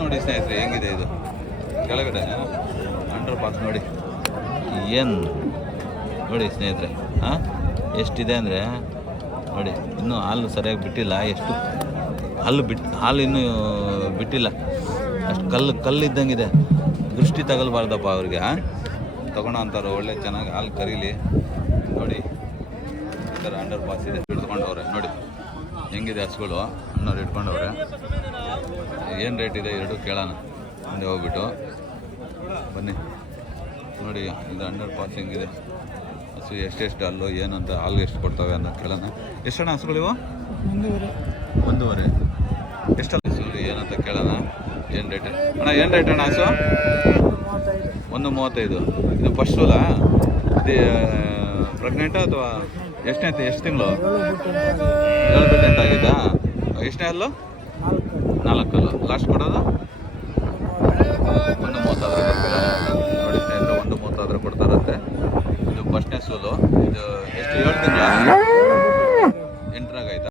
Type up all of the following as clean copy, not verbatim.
ನೋಡಿ ಸ್ನೇಹಿತರೆ ಹೆಂಗಿದೆ ಇದು ಕೆಳಗಡೆ ಅಂಡರ್ ಪಾಸ್ ನೋಡಿ ಏನು ನೋಡಿ ಸ್ನೇಹಿತರೆ ಎಷ್ಟಿದೆ ಅಂದರೆ ನೋಡಿ ಇನ್ನೂ ಹಾಲು ಸರಿಯಾಗಿ ಬಿಟ್ಟಿಲ್ಲ ಎಷ್ಟು ಹಾಲು ಇನ್ನೂ ಬಿಟ್ಟಿಲ್ಲ ಅಷ್ಟು ಕಲ್ಲಿದ್ದಂಗಿದೆ ದೃಷ್ಟಿ ತಗಲ್ಬಾರ್ದಪ್ಪ ಅವ್ರಿಗೆ ತಗೊಳ್ಳೋ ಅಂತಾರೆ ಒಳ್ಳೆ ಚೆನ್ನಾಗಿ ಹಾಲು ಕರೀಲಿ ನೋಡಿ ಈ ಥರ ಅಂಡರ್ ಪಾಸ್ ಇದೆ ಇಟ್ಕೊಂಡವ್ರೆ ನೋಡಿ ಹೆಂಗಿದೆ ಹಸುಗಳು ಅನ್ನೋರು ಇಟ್ಕೊಂಡವ್ರೆ ಏನು ರೇಟ್ ಇದೆ ಎರಡು ಕೇಳೋಣ ಮುಂದೆ ಹೋಗ್ಬಿಟ್ಟು ಬನ್ನಿ ನೋಡಿ ಇದು ಅಂಡರ್ ಪಾಸ್ ಹೆಂಗಿದೆ ಹಸು ಎಷ್ಟೆಷ್ಟು ಅಲ್ಲೋ ಏನಂತ ಹಾಲು ಎಷ್ಟು ಕೊಡ್ತವೆ ಅಂತ ಕೇಳೋಣ ಎಷ್ಟಣ್ಣ ಹಸುಗಳಿವು 1.5 ಎಷ್ಟಲ್ಲ ಹಸು ಏನಂತ ಕೇಳೋಣ ಏನು ರೇಟ್ ಅಣ್ಣ ಏನು ರೇಟ್ ಅಣ್ಣ ಹಸು 1.35 ಇದು ಫಸ್ಟ್ ಅಲ್ಲ ಇದು ಪ್ರೆಗ್ನೆಂಟಾ ಅಥವಾ ಎಷ್ಟು ತಿಂಗಳು 7 ಬಿಟ್ಟು ಎಂಟಾಗಿದ್ದಾ ಎಷ್ಟನೇ ಅಲ್ಲು 4 ಲಾಸ್ಟ್ ಕೊಡೋದು 1.30 ನೋಡಿ ಸ್ನೇಹಿತರೆ 1.30 ಕೊಡ್ತಾರಂತೆ ಇದು ಫಸ್ಟ್ನೇ ಸೋಲು ಇದು ಎಷ್ಟು 7 ತಿಂಗಳ 8ರಾಗ ಆಯ್ತಾ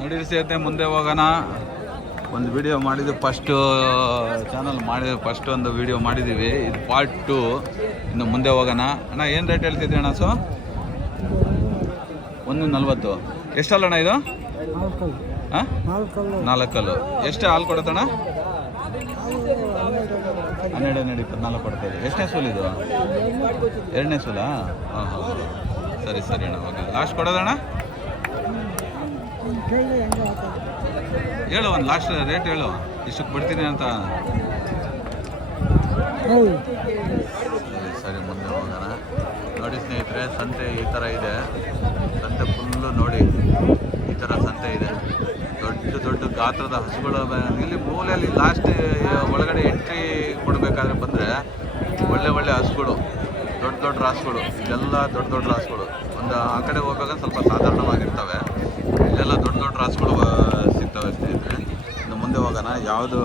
ನೋಡಿ ಸ್ನೇಹಿತರೆ ಮುಂದೆ ಹೋಗೋಣ ಒಂದು ವಿಡಿಯೋ ಮಾಡಿದ್ದು ಫಸ್ಟು ಚಾನಲ್ ಫಸ್ಟ್ ಒಂದು ವಿಡಿಯೋ ಮಾಡಿದ್ದೀವಿ ಇದು ಪಾರ್ಟ್ 2 ಇನ್ನು ಮುಂದೆ ಹೋಗೋಣ ಅಣ್ಣ ಏನು ರೇಟ್ ಹೇಳ್ತಿದ್ರಿ ಅಣ್ಣ ಸೊ 1.40 ಎಷ್ಟಲ್ಲ ಇದು ಹಾಂ 4 ಎಷ್ಟು ಹಾಲು ಕೊಡುತ್ತಣ್ಣ 12 ಕೊಡ್ತಾಯಿದೆ ಎಷ್ಟನೇ ಸೂಲು ಇದು 2ನೇ ಸೂಲಾ ಹಾಂ ಸರಿ ಅಣ್ಣ ಓಕೆ ಲಾಸ್ಟ್ ಕೊಡೋದಣ್ಣ ಹೇಳು ಒಂದು ಲಾಸ್ಟ್ ರೇಟ್ ಹೇಳು ಇಷ್ಟಕ್ಕೆ ಬಿಡ್ತೀನಿ ಅಂತ ಸರಿ ಮುಂದೆ ಹೋಗೋಣ ನೋಡಿ ಸ್ನೇಹಿತರೆ ಸಂತೆ ಈ ಥರ ಇದೆ ಸಂತೆ ಫುಲ್ಲು ನೋಡಿ ಈ ಥರ ಸಂತೆ ಇದೆ ದೊಡ್ಡ ಗಾತ್ರದ ಹಸುಗಳು ಇಲ್ಲಿ ಮೂಲೆಯಲ್ಲಿ ಲಾಸ್ಟ್ ಒಳಗಡೆ ಎಂಟ್ರಿ ಕೊಡಬೇಕಾದ್ರೆ ಬಂದರೆ ಒಳ್ಳೆ ಹಸುಗಳು ದೊಡ್ಡ ರಾಸುಗಳು ಇದೆಲ್ಲ ದೊಡ್ಡ ರಾಸುಗಳು ಒಂದು ಆ ಕಡೆ ಹೋಗ್ಬೇಕಾದ್ರೆ ಸ್ವಲ್ಪ ಸಾಧಾರಣವಾಗಿರ್ತವೆ ಇಲ್ಲೆಲ್ಲ ದೊಡ್ಡ ರಾಸುಗಳು ಸಿಗ್ತವೆ ಸ್ನೇಹಿತರೆ ಇನ್ನು ಮುಂದೆ ಹೋಗೋಣ ಯಾವುದು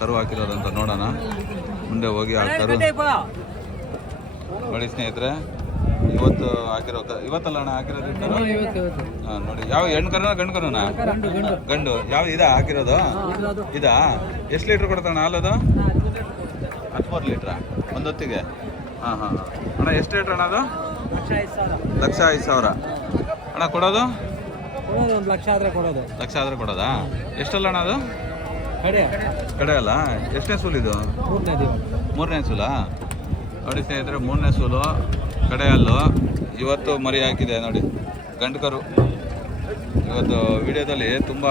ಕರು ಹಾಕಿರೋದು ಅಂತ ನೋಡೋಣ ಮುಂದೆ ಹೋಗಿ ಆ ಕರು ನೋಡಿ ಸ್ನೇಹಿತರೆ ಇವತ್ತು ಹಾಕಿರೋ ಇವತ್ತಲ್ಲ ಅಣ್ಣ ಹಾಕಿರೋದು ಹಾಂ ನೋಡಿ ಯಾವ ಹೆಣ್ಣು ಕರುನ ಗಂಡು ಕರುನಾ ಗಂಡು ಯಾವ ಇದಾ ಹಾಕಿರೋದು ಇದಾ ಎಷ್ಟು ಲೀಟ್ರ್ ಕೊಡ್ತಾಣ ಹಾಲದು 14 ಲೀಟ್ರಾ ಒಂದೊತ್ತಿಗೆ ಹಾಂ ಅಣ್ಣ ಎಷ್ಟು ಲೀಟ್ರ್ ಅಣ್ಣ ಅದು 1,05,000 ಅಣ್ಣ ಕೊಡೋದು 1,00,000 ಆದರೆ ಕೊಡೋದು 1,00,000 ಆದರೆ ಕೊಡೋದಾ ಎಷ್ಟಲ್ಲ ಅಣ್ಣ ಅದು ಕಡೆ ಅಲ್ಲ ಎಷ್ಟನೇ ಸೂಲು ಇದು 3ನೇ ಸೂಲಾ ನೋಡಿ ಸ್ನೇಹಿತರೆ 3ನೇ ಸೂಲು ಕಡೆ ಅಲ್ಲು ಇವತ್ತು ಮರಿ ಹಾಕಿದೆ ನೋಡಿ ಗಂಡು ಕರು ಇವತ್ತು ವಿಡಿಯೋದಲ್ಲಿ ತುಂಬ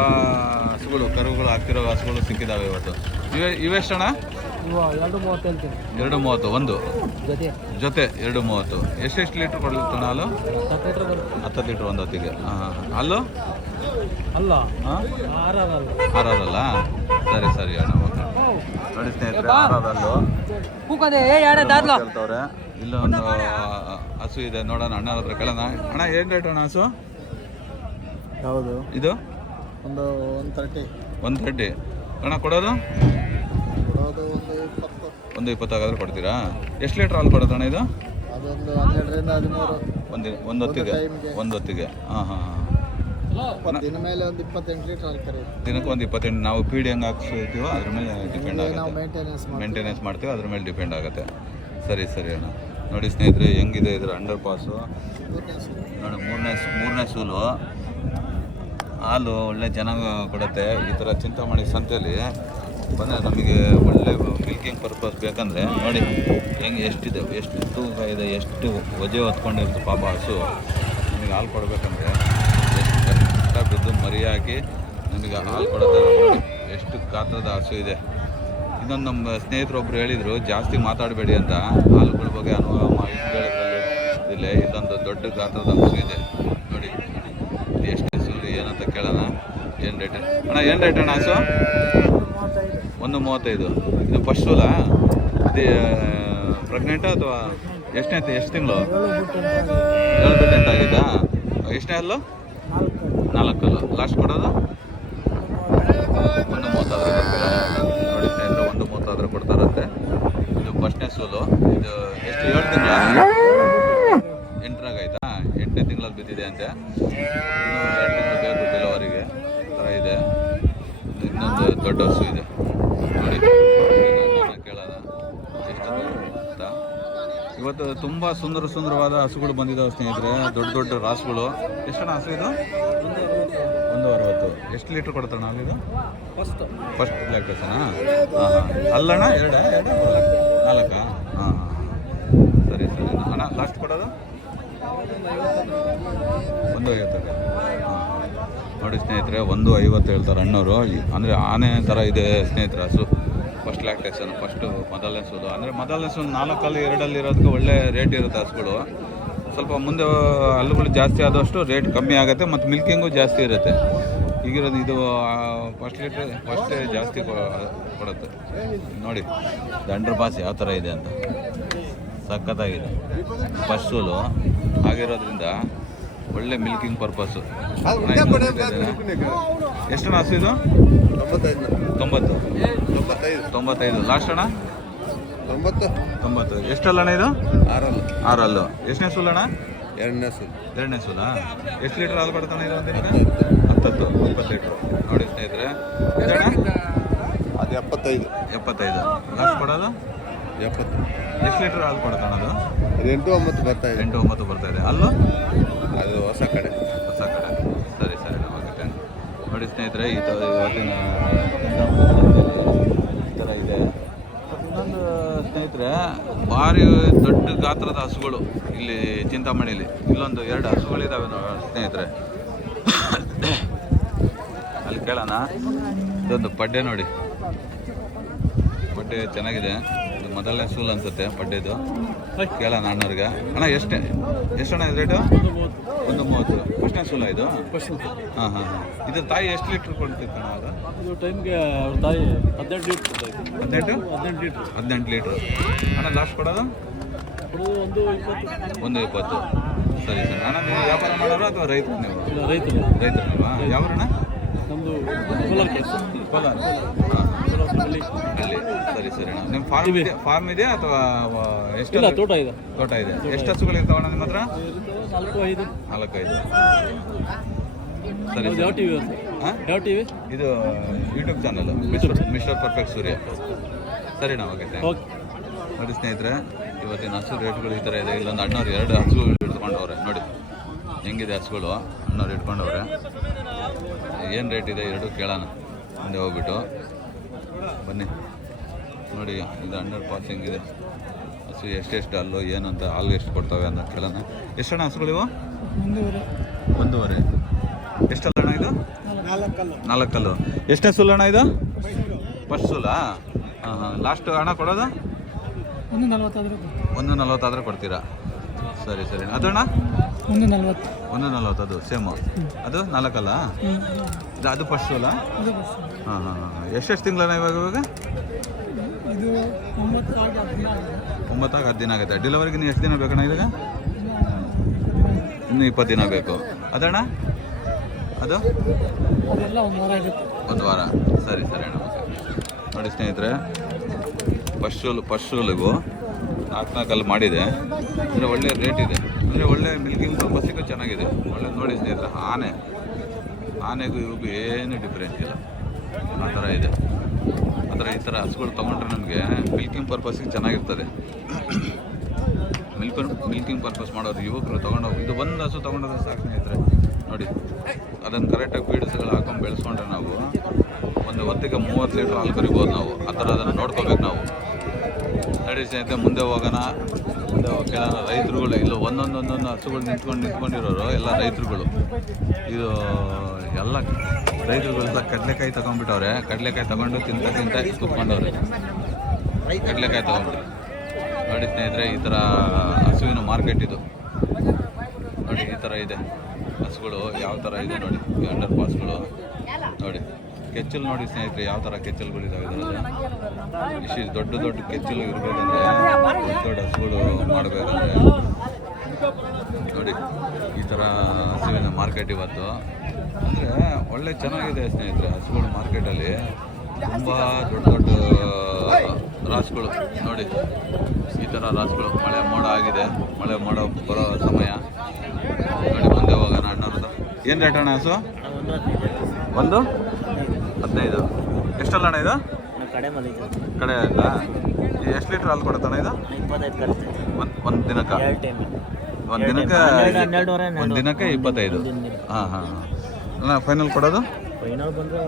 ಹಸುಗಳು ಕರುಗಳು ಹಾಕ್ತಿರೋ ಹಸುಗಳು ಸಿಕ್ಕಿದ್ದಾವೆ ಇವತ್ತು ಇವೆಷ್ಟಣ್ಣ 2.30 ಒಂದು ಜೊತೆ 2.30 ಎಷ್ಟು ಲೀಟ್ರ್ ಕೊಡ್ಲಿತ್ತಣ್ಣ ಹಾಲು 10 ಲೀಟ್ರ್ ಒಂದು ಹೊತ್ತಿಗೆ ಹಾಲು ಅಲ್ಲ ಆರಲ್ಲ ಸರಿ ಅಣ್ಣ ಓಕೆ ನೋಡಿ ಸ್ನೇಹಿತರೆ ಆರಲ್ಲೂ ಹೇಳ್ತವ್ರೆ ಇಲ್ಲ ಒಂದು ಹಸು ಇದೆ ನೋಡೋಣ ಅಣ್ಣ ಹತ್ರ ಕೇಳೋಣ ಅಣ್ಣ ಏನು ರೇಟ್ ಅಣ್ಣ ಹಸು ಹೌದು ಇದು ಒಂದು 130 ಅಣ್ಣ ಕೊಡೋದು ಒಂದು 20 ಆಗಾದ್ರೆ ಕೊಡ್ತೀರಾ ಎಷ್ಟು ಲೀಟ್ರ್ ಹಾಲು ಕೊಡೋದಣ್ಣ ಇದು ಅದೊಂದು 12ರಿಂದ 13 ಒಂದು ಹೊತ್ತಿಗೆ ಹಾಂ ದಿನ ಮೇಲೆ ಒಂದು 28 ಲೀಟ್ರ್ ಹಾಲು ಕರೀತೀವಿ ದಿನಕ್ಕೆ ಒಂದು 28 ನಾವು ಫೀಡ್ ಹೆಂಗೆ ಹಾಕ್ಸ್ತೀವೋ ಅದ್ರ ಮೇಲೆ ಡಿಪೆಂಡ್ ಆಗುತ್ತೆ ಮೇಂಟೆನೆನ್ಸ್ ಮಾಡ್ತೀವಿ ಅದ್ರ ಮೇಲೆ ಡಿಪೆಂಡ್ ಆಗುತ್ತೆ ಸರಿ ಅಣ್ಣ ನೋಡಿ ಸ್ನೇಹಿತರೆ ಹೆಂಗಿದೆ ಇದ್ರ ಅಂಡರ್ ಪಾಸು ನೋಡಿ ಮೂರನೇ ಸೂಲು ಹಾಲು ಒಳ್ಳೆ ಚೆನ್ನಾಗಿ ಕೊಡುತ್ತೆ ಈ ಥರ ಚಿಂತಾಮಣಿ ಸಂತೆಯಲ್ಲಿ ಬಂದರೆ ನಮಗೆ ಒಳ್ಳೆ ಮಿಲ್ಕಿಂಗ್ ಪರ್ಪಸ್ ಬೇಕಂದರೆ ನೋಡಿ ಹೆಂಗೆ ಎಷ್ಟಿದೆ ಎಷ್ಟು ತೂಕ ಇದೆ ಎಷ್ಟು ವಜೆ ಹೊತ್ಕೊಂಡಿರುತ್ತೆ ಪಾಪ ಹಸು ನಮಗೆ ಹಾಲು ಕೊಡಬೇಕಂದ್ರೆ ಎಷ್ಟು ಕಷ್ಟ ಬಿದ್ದು ಮರಿ ಹಾಕಿ ನಮಗೆ ಹಾಲು ಕೊಡುತ್ತೆ ನೋಡಿ ಎಷ್ಟು ಗಾತ್ರದ ಹಸು ಇದೆ ಇನ್ನೊಂದು ನಮ್ಮ ಸ್ನೇಹಿತರೊಬ್ಬರು ಹೇಳಿದರು ಜಾಸ್ತಿ ಮಾತಾಡಬೇಡಿ ಅಂತ ಹಾಲುಗಳ ಬಗ್ಗೆ ಅನುಭವ ಇದಿಲ್ಲ ಇದೊಂದು ದೊಡ್ಡ ಗಾತ್ರದ ಹಸು ಇದೆ ನೋಡಿ ಇದು ಎಷ್ಟು ಹಸು ಏನಂತ ಕೇಳೋಣ ಏನು ರೇಟ್ ಅಣ್ಣ ಏನು ರೇಟ್ ಅಣ್ಣ ಹಸು 1.35 ಇದು ಫಸ್ಟ್ ಸೋಲಾ ಇದು ಪ್ರೆಗ್ನೆಂಟಾ ಅಥವಾ ಎಷ್ಟು ತಿಂಗಳು 7 ಬಿಟ್ಟು ಎಂಟಾಗಿದ್ದಾ ಎಷ್ಟನೇ ಅಲ್ಲು 4 ಲಾಸ್ಟ್ ಕೊಡೋದು 1.30 ನೋಡಿ ಸ್ನೇಹಿತರೆ 1.30 ಕೊಡ್ತಾರಂತೆ ಇದು ಫಸ್ಟ್ನೇ ಸೋಲು ಇದು ಎಷ್ಟು 7 ತಿಂಗಳ 8ರಾಗ ಆಯ್ತಾ 8 4ನೇ ತಿಂಗಳಲ್ಲಿ ಬಿದ್ದಿದೆ ಅಂತೆ. ಇನ್ನೂ 2 ತಿಂಗಳು ಬೇಕು ಡೆಲಿವರಿಗೆ. ಈ ಥರ ಇದೆ. ಇನ್ನೊಂದು ದೊಡ್ಡ ಹಸು ಇದೆ ನೋಡಿ, ಕೇಳೋಣ ಎಷ್ಟು ಅಂತ. ಇವತ್ತು ತುಂಬ ಸುಂದರವಾದ ಹಸುಗಳು ಬಂದಿದ್ದಾವೆ ಸ್ನೇಹಿತರೆ, ದೊಡ್ಡ ದೊಡ್ಡ ರಾಸುಗಳು. ಎಷ್ಟಣ್ಣ ಹಸು ಇದು? 160. ಎಷ್ಟು ಲೀಟ್ರ್ ಕೊಡ್ತಾಣ ಹಾಲಿದು? ಫಸ್ಟ್ ಲ್ಯಾಕ್ಟೇಷನಾ? ಹಾಂ ಅಲ್ಲಣ್ಣ 2 4? ಹಾಂ ಸರಿ ಅಣ್ಣ. ಲಾಸ್ಟ್ ಕೊಡೋದು 150. ಹಾಂ ನೋಡಿ ಸ್ನೇಹಿತರೆ, 150 ಹೇಳ್ತಾರೆ ಅಣ್ಣವರು. ಅಂದರೆ ಆನೆ ಥರ ಇದೆ ಸ್ನೇಹಿತರೆ ಹಸು. ಫಸ್ಟ್ ಲ್ಯಾಕ್ಟೇಷನ್, ಮೊದಲನೇ ಸೂಲು. ಅಂದರೆ ಮೊದಲನೇ ಸೂಲು 4 2 ಇರೋದಕ್ಕೆ ಒಳ್ಳೆ ರೇಟ್ ಇರುತ್ತೆ ಹಸುಗಳು. ಸ್ವಲ್ಪ ಮುಂದೆ ಹಲ್ಲುಗಳು ಜಾಸ್ತಿ ಆದಷ್ಟು ರೇಟ್ ಕಮ್ಮಿ ಆಗುತ್ತೆ ಮತ್ತು ಮಿಲ್ಕಿಂಗು ಜಾಸ್ತಿ ಇರುತ್ತೆ. ಈಗಿರೋದು ಇದು ಫಸ್ಟೇ ಜಾಸ್ತಿ ಕೊಡುತ್ತೆ ನೋಡಿ. ದಂಡ್ರ ಬಾಸ್ ಯಾವ ಥರ ಇದೆ ಅಂತ ಸಖತ್ತಾಗಿದೆ. ಫಸ್ಟ್ ಸೂಲು ಆಗಿರೋದ್ರಿಂದ ಒಳ್ಳೆ ಮಿಲ್ಕಿಂಗ್ ಪರ್ಪಸ್ಸು. ಎಷ್ಟಣ್ಣ ಹಸು ಇದು? 95. ಲಾಸ್ಟ್ ಅಣ್ಣ 90. ಎಷ್ಟಲ್ಲಣ್ಣ ಇದು? 6. ಎಷ್ಟನೇ ಸೂಲಣ್ಣ? 2ನೇ ಸೂಲ. ಎಷ್ಟು ಲೀಟ್ರ್ ಹಾಲು ಕೊಡ್ತಾನೆ ಇದು? 20 ಲೀಟ್ರ್ ನೋಡಿ ಸ್ನೇಹಿತರೆ. ಅದು 75. ಲಾಸ್ಟ್ ಕೊಡೋದು 70. ಎಷ್ಟು ಲೀಟ್ರ್ ಹಾಲು ಕೊಡ್ತಾನೆ ಅದು? 8-9 ಬರ್ತಾ ಇದೆ. 8-9 ಬರ್ತಾ ಇದೆ. ಅಲ್ಲೂ ಅದು ಹೊಸ ಕಡೆ. ಸರಿ ಓಕೆ. ನೋಡಿ ಸ್ನೇಹಿತರೆ, ಇವತ್ತಿನ ಈ ಥರ ಇದೆ. ಇನ್ನೊಂದು ಸ್ನೇಹಿತರೆ, ಭಾರಿ ದೊಡ್ಡ ಗಾತ್ರದ ಹಸುಗಳು ಇಲ್ಲಿ ಚಿಂತಾಮಣಿಲಿ. ಇಲ್ಲೊಂದು 2 ಹಸುಗಳಿದ್ದಾವೆ ಸ್ನೇಹಿತರೆ. ಅಲ್ಲಿ ಕೇಳೋಣ. ಇದೊಂದು ಪಡ್ಡೆ ನೋಡಿ, ಪಡ್ಡೆ ಚೆನ್ನಾಗಿದೆ. ಇದು ಮೊದಲನೇ ಸೂಲ್ ಅನ್ಸುತ್ತೆ ಪಡ್ಡೆದು. ಕೇಳೋಣ ಅಣ್ಣವ್ರಿಗೆ. ಅಣ್ಣ ಎಷ್ಟಣ್ಣ ಇದು ರೇಟು? 130. ಫಸ್ಟ್ನೇ ಸೂಲ ಇದು? ಹಾಂ ಇದ್ರ ತಾಯಿ ಎಷ್ಟು ಲೀಟ್ರ್ ಕೊಡ್ತಿತ್ತು ಅಣ್ಣ ಅದು? ಇದು ಟೈಮ್ಗೆ ಅವ್ರ ತಾಯಿ 18 ಲೀಟ್ರ್. 18 ಲೀಟ್ರ್. ಅಣ್ಣ ಲಾಸ್ಟ್ ಕೊಡೋದು? 120. ಸರಿ ಅಣ್ಣ. ನೀವು ವ್ಯಾಪಾರ ಮಾಡೋರು ಅಥವಾ ರೈತರು ನೀವು? ರೈತರು ನೀವಾ? ಯಾವ ಅಣ್ಣ? ನಮ್ಮದು ಕೋಲಾರ. ಹಾಂ ಅಲ್ಲಿ. ಸರಿ ಅಣ್ಣ. ನಿಮ್ಮ ಫಾರ್ಮ್ ಇದೆ ಅಥವಾ ಎಷ್ಟು? ತೋಟ ಇದೆ. ಎಷ್ಟು ಹಸುಗಳು ಇರ್ತಾವಣ್ಣ ನಿಮ್ಮ ಹತ್ರ? 4-5. ಸರಿ. ಯಾವ ಟಿವಿ? ಯಾವ ಟಿವಿ? ಇದು ಯೂಟ್ಯೂಬ್ ಚಾನಲ್ ಮಿಸ್ಟರ್ ಪರ್ಫೆಕ್ಟ್ ಸೂರ್ಯ. ಸರಿನಾ? ಓಕೆ ನೋಡಿ ಸ್ನೇಹಿತರೆ, ಇವತ್ತಿನ ಹಸು ರೇಟ್ಗಳು ಈ ಥರ ಇದೆ. ಇಲ್ಲೊಂದು ಅಣ್ಣವ್ರು 2 ಹಸುಗಳು ಇಟ್ಕೊಂಡವ್ರೆ ನೋಡಿ, ಹೆಂಗಿದೆ ಹಸುಗಳು. ಅಣ್ಣವ್ರು ಇಟ್ಕೊಂಡವ್ರೆ. ಏನು ರೇಟ್ ಇದೆ 2 ಕೇಳೋಣ ಮುಂದೆ ಹೋಗ್ಬಿಟ್ಟು. ಬನ್ನಿ ನೋಡಿ. ಇದು ಅಂಡರ್ ಪಾಸ್ ಹೆಂಗಿದೆ ಹಸು, ಎಷ್ಟೆಷ್ಟು ಅಲ್ಲು ಏನಂತ, ಹಾಲು ಎಷ್ಟು ಕೊಡ್ತವೆ ಅಂತ ಕೇಳೋಣ. ಎಷ್ಟಣ್ಣ ಹಸುಗಳಿವು? 1.5. ಎಷ್ಟಲ್ಲ ಅಣ್ಣ ಇದು? 4. ಎಷ್ಟನೇ ಸೂಲ ಅಣ್ಣ ಇದು? ಫಸ್ಟ್ ಸೂಲಾ? ಹಾಂ ಲಾಸ್ಟ್ ಹಣ ಕೊಡೋದು? 140 ಆದ್ರೆ ಕೊಡ್ತೀರಾ? ಸರಿ ಅದಣ್ಣ? 140. ಅದು ಸೇಮು. ಅದು 4 ಅದು ಫಸ್ಟ್ ಸೂಲ? ಹಾಂ ಎಷ್ಟು ತಿಂಗಳಣ್ಣ ಇವಾಗ? ಇದು 9 ದಿನ ಆಗುತ್ತೆ. ಡೆಲಿವರಿಗೆ ನೀವು ಎಷ್ಟು ದಿನ ಬೇಕಣ್ಣ ಇವಾಗ? ಇನ್ನೂ 20 ದಿನ ಬೇಕು. ಅದಣ್ಣ ಅದು? 1 ವಾರ. ಸರಿ ಅಣ್ಣ. ನೋಡಿ ಸ್ನೇಹಿತರೆ, ಫಸ್ಟ್ ಶೂಲಿಗೂ 4 ಮಾಡಿದೆ. ಅಂದರೆ ಒಳ್ಳೆ ರೇಟ್ ಇದೆ. ಅಂದರೆ ಒಳ್ಳೆ ಮಿಲ್ಕಿಂಗ್ ಪರ್ಪಸ್ಸಿಗೂ ಚೆನ್ನಾಗಿದೆ. ಒಳ್ಳೆ ನೋಡಿ ಸ್ನೇಹಿತರೆ, ಆನೆಗೂ ಇವಿಗೂ ಏನು ಡಿಫ್ರೆನ್ಸ್ ಇಲ್ಲ. ಆ ಥರ ಇದೆ. ಈ ಥರ ಹಸುಗಳು ತೊಗೊಂಡ್ರೆ ನಮಗೆ ಮಿಲ್ಕಿಂಗ್ ಪರ್ಪಸ್ಸಿಗೆ ಚೆನ್ನಾಗಿರ್ತದೆ. ಮಿಲ್ಕಿಂಗ್ ಪರ್ಪಸ್ ಮಾಡೋರು ಯುವಕರು ತೊಗೊಂಡೋಗಿ ಇದು ಒಂದು ಹಸು ತೊಗೊಂಡೋದ್ರೆ ಸಾಕು ಸ್ನೇಹಿತರೆ. ನೋಡಿ, ಅದನ್ನು ಕರೆಕ್ಟಾಗಿ ಫೀಡ್ಸ್ಗಳು ಹಾಕೊಂಡು ಬೆಳೆಸ್ಕೊಂಡ್ರೆ ನಾವು ಒಂದು ಹೊತ್ತಿಗೆ 30 ಲೀಟ್ರ್ ಹಾಲು ಕರಿಬೋದು ನಾವು. ಆ ಥರ ಅದನ್ನು ನೋಡ್ಕೋಬೇಕು ನಾವು. ನಡಿ ಸ್ನೇಹಿತರೆ, ಮುಂದೆ ಹೋಗೋಣ. ಕೆಲವು ರೈತರುಗಳು ಇಲ್ಲ ಒಂದೊಂದು ಹಸುಗಳು ನಿಂತ್ಕೊಂಡಿರೋರು ಎಲ್ಲ ರೈತರುಗಳು. ಇದು ಎಲ್ಲ ರೈತರುಗಳೆಲ್ಲ ಕಡಲೆಕಾಯಿ ತೊಗೊಂಡ್ಬಿಟ್ಟವ್ರೆ. ಕಡಲೆಕಾಯಿ ತೊಗೊಂಡು ತಿಂತ ಕುತ್ಕೊಂಡವ್ರೆ. ಕಡಲೆಕಾಯಿ ತೊಗೊಂಡ್ಬಿಟ್ಟು ನೋಡಿ ಸ್ನೇಹಿತರೆ, ಈ ಥರ ಹಸುವಿನ ಮಾರ್ಕೆಟ್ ಇದು. ನೋಡಿ ಈ ಥರ ಇದೆ ಹಸುಗಳು. ಯಾವ ಥರ ಇದೆ ನೋಡಿ ಅಂಡರ್ ಪಾಸ್ಗಳು. ನೋಡಿ ಕೆಚ್ಚಲು ನೋಡಿ ಸ್ನೇಹಿತರೆ, ಯಾವ ಥರ ಕೆಚ್ಚಲುಗಳಿದ್ದಾವೆ ಇದರಲ್ಲಿ. ಇಷ್ಟು ದೊಡ್ಡ ಕೆಚ್ಚಲು ಇರಬೇಕಂದ್ರೆ, ದೊಡ್ಡ ಹಸುಗಳು ಮಾಡಬೇಕಂದ್ರೆ ನೋಡಿ ಈ ಥರ ಹಸುವಿನ ಮಾರ್ಕೆಟ್ ಇವತ್ತು. ಅಂದರೆ ಒಳ್ಳೆ ಚೆನ್ನಾಗಿದೆ ಸ್ನೇಹಿತರೆ ಹಸುಗಳು ಮಾರ್ಕೆಟಲ್ಲಿ. ತುಂಬ ದೊಡ್ಡ ರಾಸುಗಳು ನೋಡಿ, ಈ ಥರ ರಾಸುಗಳು. ಮಳೆ ಮೋಡ ಆಗಿದೆ, ಮಳೆ ಮೋಡ ಬರೋ ಸಮಯ. ಏನು ರೇಟ್ ಅಣ್ಣ ಹಸು? ಒಂದು 15. ಎಷ್ಟಲ್ಲ ಅಣ್ಣ ಇದು? ಕಡೆ ಅಲ್ಲ. ಎಷ್ಟು ಲೀಟ್ರ್ ಹಾಲು ಕೊಡುತ್ತಣ್ಣ ಇದು? 25 ಒಂದು ದಿನಕ್ಕೆ? ಒಂದು ದಿನಕ್ಕೆ 25. ಹಾಂ ಹಾಂ ಹಾಂ. ಅಣ್ಣ ಫೈನಲ್ ಕೊಡೋದು? ಫೈನಲ್ ಬಂದರೆ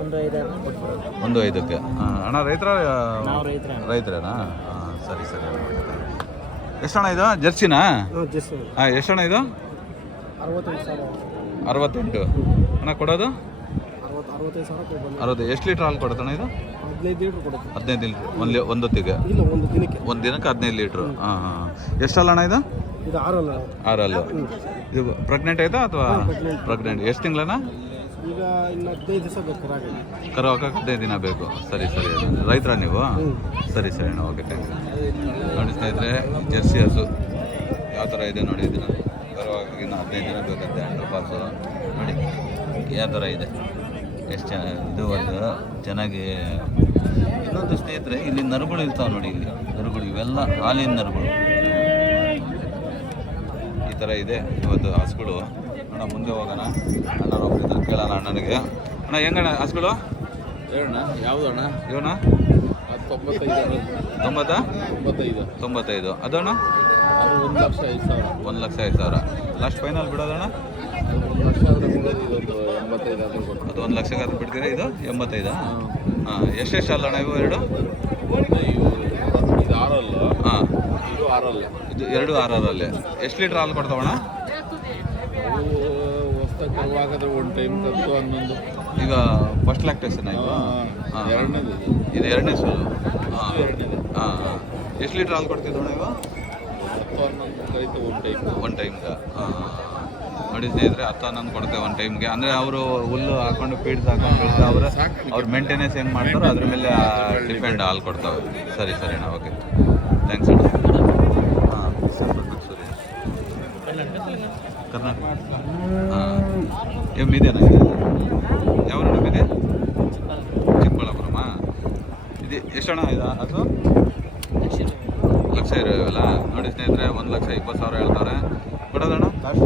ಒಂದು 5ಕ್ಕೆ. ಹಾಂ ಅಣ್ಣ ನಾವು ರೈತರೇನಾ? ಹಾಂ ಸರಿ ಸರಿ. ಎಷ್ಟಣ್ಣ ಇದು? ಜರ್ಸಿನಾ? ಹಾಂ ಎಷ್ಟಣ್ಣ ಇದು? 68. ಅಣ್ಣ ಕೊಡೋದು? 60. ಎಷ್ಟು ಲೀಟ್ರ್ ಹಾಲು ಕೊಡುತ್ತಣ್ಣ ಇದು? 15 ಲೀಟ್ರ್ ಒಂದು ಹೊತ್ತಿಗೆ? ಒಂದು ದಿನಕ್ಕೆ 15 ಲೀಟ್ರು. ಹಾಂ ಹಾಂ. ಎಷ್ಟಲ್ಲ ಅಣ್ಣ ಇದು? 6 ಇದು ಪ್ರೆಗ್ನೆಂಟ್ ಆಯ್ತಾ ಅಥವಾ? ಪ್ರೆಗ್ನೆಂಟ್. ಎಷ್ಟು ತಿಂಗಳಣ್ಣ? ಈಗ ಇನ್ನು 15 ದಿವಸ ಬೇಕು ಕರು ಹಾಕಕ್ಕೆ 15 ದಿನ ಬೇಕು. ಸರಿ ಸರಿ. ರೈತರ ನೀವು? ಸರಿ ಸರಿ ಅಣ್ಣ. Okay thank you. ನೋಡಿ ಸ್ನೇಹಿತರೆ, ಜರ್ಸಿ ಹಸು ಯಾವ ಥರ ಇದೆ ನೋಡಿ. ಇದನ್ನು ಕರು ಹಾಕಕ್ಕೆ ಇನ್ನು 15 ದಿನ ಬೇಕಂತೆ. ಅಂಡರ್ಪಾಸು ನೋಡಿ ಯಾವ ಥರ ಇದೆ. ಎಷ್ಟು ಇದು ಒಂದು ಚೆನ್ನಾಗಿ. ಇನ್ನೊಂದು ಸ್ನೇಹಿತರೆ, ಇಲ್ಲಿ ನರುಗಳು ಇರ್ತಾವೆ ನೋಡಿ. ಇಲ್ಲಿ ನರುಗಳು ಇವೆಲ್ಲ ಹಾಲಿನ ನರುಗಳು ಈ ಥರ ಇದೆ ಇವತ್ತು ಹಸುಗಳು. ಅಣ್ಣ ಮುಂದೆ ಹೋಗೋಣ. ಅಣ್ಣವ್ರು ಒಬ್ಬರಿದ್ದಾರೆ, ಕೇಳೋಣ ಅಣ್ಣನಿಗೆ. ಅಣ್ಣ ಹೆಂಗಣ್ಣ ಹಸುಗಳು? ಹೇಳಣ್ಣ. ಯಾವುದು ಅಣ್ಣ? ಇವಣ್ಣ 95. ಅದಣ್ಣ? ಅದು 1,05,000. 1,05,000. Last final ಬಿಡೋದಣ್ಣ? 1,00,000 85 ಅದು 1 ಲಕ್ಷಕ್ಕೆ ಅದು ಬಿಡ್ತೀರಾ? ಇದು 85. ಹಾಂ ಎಷ್ಟೆಷ್ಟು ಅಲ್ಲಣ್ಣ ಇವು ಎರಡು? ಇದು 6 ಹಾಂ ಇದು 6 ಇದು 2 6 ಎಷ್ಟು ಲೀಟ್ರ್ ಹಾಲು ಕೊಡ್ತಾವಣ್ಣ? ಹೊಸ್ದಾಗಿ ಕರುವಾಗಾದ್ರೆ ಒಂದು ಟೈಮ್ 10-11. ಈಗ ಫಸ್ಟ್ ಲ್ಯಾಕ್ಟೇಷನ್ ಇವು? ಹಾಂ ಎರಡನೇದು ಇದು 2ನೇ ಸೂಲು. ಹಾಂ ಹಾಂ ಹಾಂ. ಎಷ್ಟು ಲೀಟ್ರ್ ಹಾಲು ಕೊಡ್ತಿದ್ದೋಣ ಇವು? 10-11 ಕರೀತು ಒಂದು ಟೈಮ್ಗೆ. ಹಾಂ ನೋಡಿ ಸ್ನೇಹಿತರೆ, 10-11 ಕೊಡ್ತೇವೆ ಒಂದು ಟೈಮ್ಗೆ. ಅಂದರೆ ಅವರು ಹುಲ್ಲು ಹಾಕೊಂಡು ಫೀಡ್ಸ್ ಹಾಕೊಂಡು ಬೆಳೆದ ಅವ್ರ ಮೇಂಟೆನೆನ್ಸ್ ಹೆಂಗೆ ಮಾಡ್ತಾರೋ ಅದ್ರ ಮೇಲೆ ಡಿಪೆಂಡ್ ಹಾಲು ಕೊಡ್ತಾವೆ. ಸರಿ ಸರಿ ಅಣ್ಣ. ಓಕೆ ಥ್ಯಾಂಕ್ಸ್ ಅಣ್ಣ. ಹಾಂ ಕರ್ನಾಟಕ. ಹಾಂ ಇವು ಮೀದೇನ? ಯಾವ ಮೀದೆ? ಚಿಕ್ಕಬಳ್ಳಾಪುರಮ್ಮ. ಇದು ಎಷ್ಟಣ್ಣ ಇದು ಅದು? 1 ಲಕ್ಷ ಇರೋಲ್ಲ ನೋಡಿ ಸ್ನೇಹಿತರೆ. 1,20,000 ಹೇಳ್ತಾರೆ. ಕೊಡೋದಣ್ಣ ಲಾಸ್ಟ್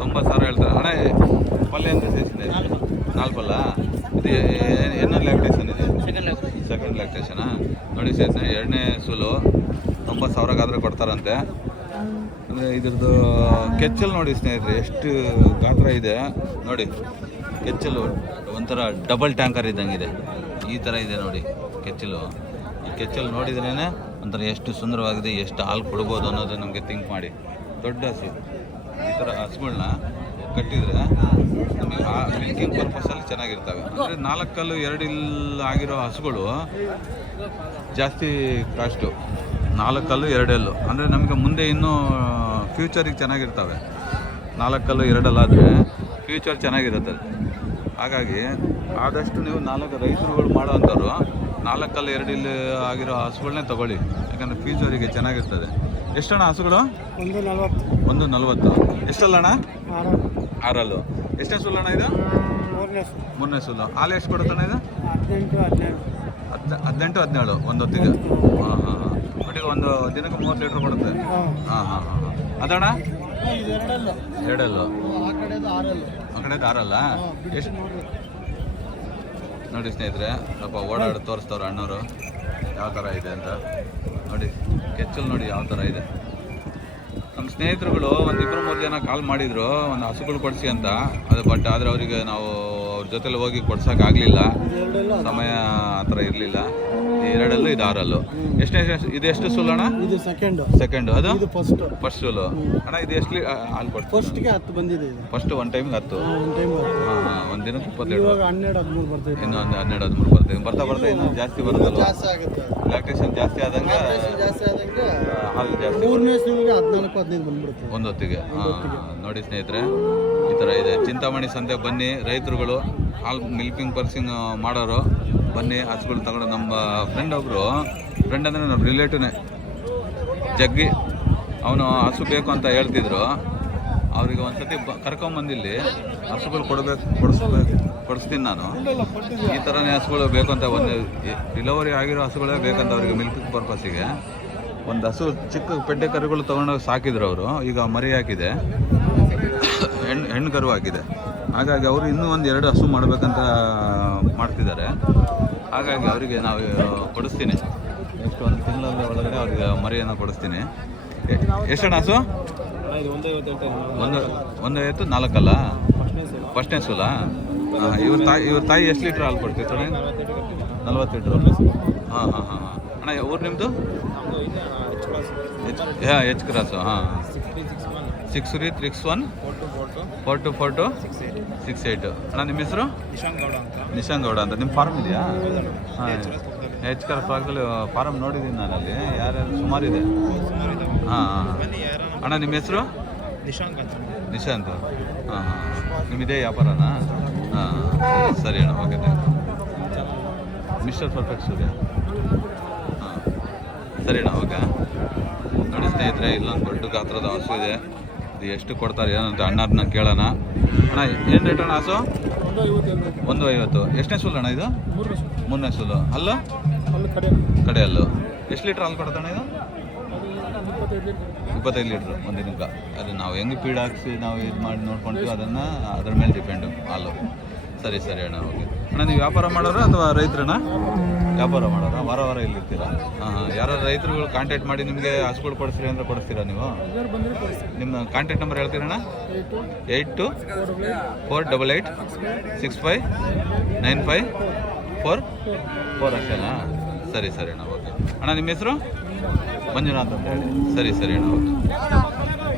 90,000 ಹೇಳ್ತಾರೆ. ಅಣ್ಣ ಪಲ್ಯ ಅಂತ ಸೇರಿಸಿದೆ 4 ಪಲ್ಲ. ಇದು ಏನೋ ಲ್ಯಾಕ್ಟೇಷನ್ ಇದೆ? ಸೆಕೆಂಡ್ ಲ್ಯಾಕ್ಟೇಷನಾ? ನೋಡಿ ಸೇರಿಸಿ 2ನೇ ಸೂಲು 90,000ಗಾದರೆ ಕೊಡ್ತಾರಂತೆ. ಅಂದರೆ ಇದ್ರದ್ದು ಕೆಚ್ಚಲು ನೋಡಿ ಸ್ನೇಹಿತರೆ, ಎಷ್ಟು ಗಾತ್ರ ಇದೆ ನೋಡಿ. ಕೆಚ್ಚಲು ಒಂಥರ ಡಬಲ್ ಟ್ಯಾಂಕರ್ ಇದ್ದಂಗಿದೆ. ಈ ಥರ ಇದೆ ನೋಡಿ ಕೆಚ್ಚಲು. ಈ ಕೆಚ್ಚಲು ನೋಡಿದ್ರೇ ಒಂಥರ ಎಷ್ಟು ಸುಂದರವಾಗಿದೆ, ಎಷ್ಟು ಹಾಲು ಕೊಡ್ಬೋದು ಅನ್ನೋದು ನಮಗೆ ಥಿಂಕ್ ಮಾಡಿ. ದೊಡ್ಡ ಹಸು ಈ ಥರ ಹಸುಗಳನ್ನ ಕಟ್ಟಿದರೆ ನಮಗೆ ಆ ಮಿಲ್ಕಿಂಗ್ ಪರ್ಪಸಲ್ಲಿ ಚೆನ್ನಾಗಿರ್ತವೆ. ಅಂದರೆ 4 ಕಲ್ಲು 2 ಇಲ್ಲ ಆಗಿರೋ ಹಸುಗಳು ಜಾಸ್ತಿ ಕಾಸ್ಟು. 4 ಕಲ್ಲು 2 ಎಲ್ಲು ಅಂದರೆ ನಮಗೆ ಮುಂದೆ ಇನ್ನೂ ಫ್ಯೂಚರಿಗೆ ಚೆನ್ನಾಗಿರ್ತವೆ. 4 ಕಲ್ಲು 2 ಅಲ್ಲಾದರೆ ಫ್ಯೂಚರ್ ಚೆನ್ನಾಗಿರುತ್ತೆ. ಹಾಗಾಗಿ ಆದಷ್ಟು ನೀವು 4 ರೈತರುಗಳು ಮಾಡೋ ಅಂಥವ್ರು 4 ಕಲ್ಲು 2 ಇಲ್ಲ ಆಗಿರೋ ಹಸುಗಳನ್ನೇ ತೊಗೊಳ್ಳಿ. ಯಾಕಂದರೆ ಫ್ಯೂಚರಿಗೆ ಚೆನ್ನಾಗಿರ್ತದೆ. ಎಷ್ಟಣ್ಣ ಹಸುಗಳು? 140. ಎಷ್ಟಲ್ಲ ಅಣ್ಣ? 6. ಎಷ್ಟನೇ ಸೂಲು ಅಣ್ಣ ಇದು? 3ನೇ ಸೂಲು. ಹಾಲು ಎಷ್ಟು ಕೊಡುತ್ತಣ್ಣ ಇದು? 18-17 ಒಂದು ಹೊತ್ತಿಗೆ. ಹಾಂ ಹಾಂ ಹಾಂ. ಒಟ್ಟಿಗೆ ಒಂದು ದಿನಕ್ಕೆ 30 ಲೀಟ್ರ್ ಕೊಡುತ್ತೆ. ಹಾಂ ಹಾಂ ಹಾಂ ಹಾಂ. ಅದಣ್ಣ? 2 ಆ ಕಡೆದು 6 ಎಷ್ಟು ನೋಡಿ ಸ್ನೇಹಿತರೆ. ಸ್ವಲ್ಪ ಓಡಾಡಿ ತೋರಿಸ್ತವ್ರು ಅಣ್ಣವರು ಯಾವ ಥರ ಇದೆ ಅಂತ ನೋಡಿ. ಕೆಚ್ಚಲು ನೋಡಿ ಯಾವ ಥರ ಇದೆ. ನಮ್ಮ ಸ್ನೇಹಿತರುಗಳು 1-2-3 ಜನ ಕಾಲ್ ಮಾಡಿದರು ಒಂದು ಹಸುಗಳು ಕೊಡಿಸಿ ಅಂತ. ಅದು ಬಟ್ ಆದರೆ ಅವರಿಗೆ ನಾವು ಅವ್ರ ಜೊತೆಲಿ ಹೋಗಿ ಕೊಡ್ಸೋಕ್ಕಾಗಲಿಲ್ಲ, ಸಮಯ ಆ ಥರ ಇರಲಿಲ್ಲ. 2 ಇದು 6. ಇದೆಷ್ಟು ಸೂಲು ಅಣ್ಣ? ಇದು ಸೆಕೆಂಡ್. ಅದು ಫಸ್ಟ್ ಸೂಲು ಅಣ್ಣ. ಇದು ಎಷ್ಟು ಹಾಲು ಕೊಡ್ತೀವಿ? ಫಸ್ಟ್ಗೆ 10 ಬಂದಿದೆ. ಫಸ್ಟ್ ಒಂದು ಟೈಮ್ಗೆ 10. ಹಾಂ ಹಾಂ. ಒಂದು ದಿನಕ್ಕೆ 20 ಲೀಟ್ರ್. 12-13 ಬರ್ತದೆ. ಇನ್ನು 12-13 ಬರ್ತದೆ. ಬರ್ತಾ ಇನ್ನೂ ಜಾಸ್ತಿ ಬರುತ್ತಲ್ಲ. ಲ್ಯಾಕ್ಟೇಷನ್ ಜಾಸ್ತಿ ಆದಂಗೆ ಹಾಲು ಜಾಸ್ತಿ. 3ನೇ ಸೂಲಿಗೆ 14-15 ಬಂದ್ಬಿಡುತ್ತೆ ಒಂದು ಹೊತ್ತಿಗೆ. ನೋಡಿ ಸ್ನೇಹಿತರೆ, ಈ ಥರ ಇದೆ. ಚಿಂತಾಮಣಿ ಸಂತೆ ಬನ್ನಿ, ರೈತರುಗಳು ಹಾಲು ಮಿಲ್ಕಿಂಗ್ ಪರ್ಸಿಂಗ್ ಮಾಡೋರು ಬನ್ನಿ, ಹಸುಗಳು ತಗೊಂಡು. ನಮ್ಮ ಫ್ರೆಂಡ್ ಅಂದರೆ ನಮ್ಮ ರಿಲೇಟಿವ್ನೇ ಜಗ್ಗಿ, ಅವನು ಹಸು ಬೇಕು ಅಂತ ಹೇಳ್ತಿದ್ರು. ಅವ್ರಿಗೆ ಒಂದು ಸತಿ ಕರ್ಕೊಂಬಂದಿಲ್ಲಿ ಹಸುಗಳು ಕೊಡಿಸ್ತೀನಿ ನಾನು. ಈ ಥರನೇ ಹಸುಗಳು ಬೇಕು ಅಂತ, ಒಂದು ಡಿಲವರಿ ಆಗಿರೋ ಹಸುಗಳೇ ಬೇಕಂತ ಅವರಿಗೆ ಮಿಲ್ಕಿಂಗ್ ಪರ್ಪಸ್ಸಿಗೆ. ಒಂದು ಹಸು ಚಿಕ್ಕ ಪೆಡ್ಡೆ ಕರುಗಳು ತೊಗೊಂಡೋಗಿ ಸಾಕಿದ್ರು ಅವರು. ಈಗ ಮರಿ ಹಾಕಿದೆ. ಹೆಣ್ಣು ಕರು ಆಗಿದೆ. ಹಾಗಾಗಿ ಅವರು ಇನ್ನೂ ಒಂದು 2 ಹಸು ಮಾಡಬೇಕಂತ ಮಾಡ್ತಿದ್ದಾರೆ. ಹಾಗಾಗಿ ಅವರಿಗೆ ನಾವು ಕೊಡಿಸ್ತೀನಿ, ನೆಕ್ಸ್ಟ್ ಒಂದು ತಿಂಗಳ ಒಳಗಡೆ ಅವ್ರಿಗೆ ಮರಿಯನ್ನು ಕೊಡಿಸ್ತೀನಿ. ಎಷ್ಟಣ್ಣ ಹಸು? ಒಂದು 4 ಅಲ್ಲ, ಫಸ್ಟ್ನೇ ಸೂಲ. ಇವ್ರ ತಾಯಿ ಎಷ್ಟು ಲೀಟ್ರ್ ಹಾಲು ಕೊಡ್ತಿತ್ತು? 40 ಲೀಟ್ರು. ಹಾಂ ಹಾಂ ಹಾಂ ಹಾಂ. ಅಣ್ಣ ಊರು ನಿಮ್ಮದು? H cross. ಹಾಂ 6331 424268. ಅಣ್ಣ ನಿಮ್ಮ ಹೆಸರು? ನಿಶಾಂತ್ ಗೌಡ ಅಂತ. ನಿಮ್ಮ ಫಾರ್ಮ್ ಇದೆಯಾ? ಹಾಂ, ಎಚ್ ಕ್ರಾಸ್ ಭಾಗದಲ್ಲಿ ಫಾರಮ್ ನೋಡಿದ್ದೀನಿ ನಾನು. ಅಲ್ಲಿ ಯಾರ್ಯಾರು ಸುಮಾರಿದೆ. ಹಾಂ ಹಾಂ. ಅಣ್ಣ ನಿಮ್ಮ ಹೆಸರು? ನಿಶಾಂತ್. ಹಾಂ ಹಾಂ. ನಿಮ್ಮಿದೆ ವ್ಯಾಪಾರನಾ? ಹಾಂ ಸರಿ ಅಣ್ಣ, okay thank you. Mister perfect Surya. ಹಾಂ ಸರಿ ಅಣ್ಣ, ಓಕೆ. ನೋಡಿ ಸ್ನೇಹಿತರೆ, ಇಲ್ಲೊಂದು ದೊಡ್ಡ ಗಾತ್ರದ ಹಸು ಇದೆ. ಇದು ಎಷ್ಟು ಕೊಡ್ತಾರೆ ಏನಂತ ಅಣ್ಣರನ್ನ ಕೇಳೋಣ. ಅಣ್ಣ ಏನು ರೇಟ್ ಅಣ್ಣ ಹಸು? 150. ಎಷ್ಟನೇ ಸೂಲು ಅಣ್ಣ ಇದು? 3ನೇ ಸೂಲು. ಅಲ್ಲು ಕಡೆ ಅಲ್ಲು. ಎಷ್ಟು ಲೀಟ್ರ್ ಹಾಲು ಕೊಡ್ತಾನೆ ಇದು? 25 ಲೀಟ್ರ್ ಒಂದಿನಕ್ಕೆ. ಅದು ನಾವು ಹೆಂಗೆ ಫೀಡ್ ಹಾಕಿಸಿ ನಾವು ಇದು ಮಾಡಿ ನೋಡ್ಕೊಂತೀವಿ, ಅದ್ರ ಮೇಲೆ ಡಿಪೆಂಡು ಹಾಲು. ಸರಿ ಸರಿ ಅಣ್ಣ, ಓಕೆ. ಅಣ್ಣ ನೀವು ವ್ಯಾಪಾರ ಮಾಡೋರು ಅಥವಾ ರೈತರಣ್ಣ? ವ್ಯಾಪಾರ ಮಾಡೋರಾ? ವಾರ ವಾರ ಇಲ್ಲಿರ್ತೀರಾ? ಹಾಂ ಹಾಂ. ಯಾರು ರೈತರುಗಳು ಕಾಂಟ್ಯಾಕ್ಟ್ ಮಾಡಿ ನಿಮಗೆ ಹಸುಗಳು ಕೊಡಿಸ್ತೀರಿ ಅಂದರೆ ಕೊಡಿಸ್ತೀರಾ ನೀವು? ನಿಮ್ಮ ಕಾಂಟ್ಯಾಕ್ಟ್ ನಂಬರ್ ಹೇಳ್ತೀರಣ್ಣ? 824888 659544 ಅಷ್ಟೇನಾ? ಸರಿ ಸರಿ ಅಣ್ಣ, ಓಕೆ. ಅಣ್ಣ ನಿಮ್ಮ ಹೆಸರು? ಮಂಜುನಾಥ್ ಅಂತ ಹೇಳಿ. ಸರಿ ಸರಿ ಅಣ್ಣ, ಓಕೆ.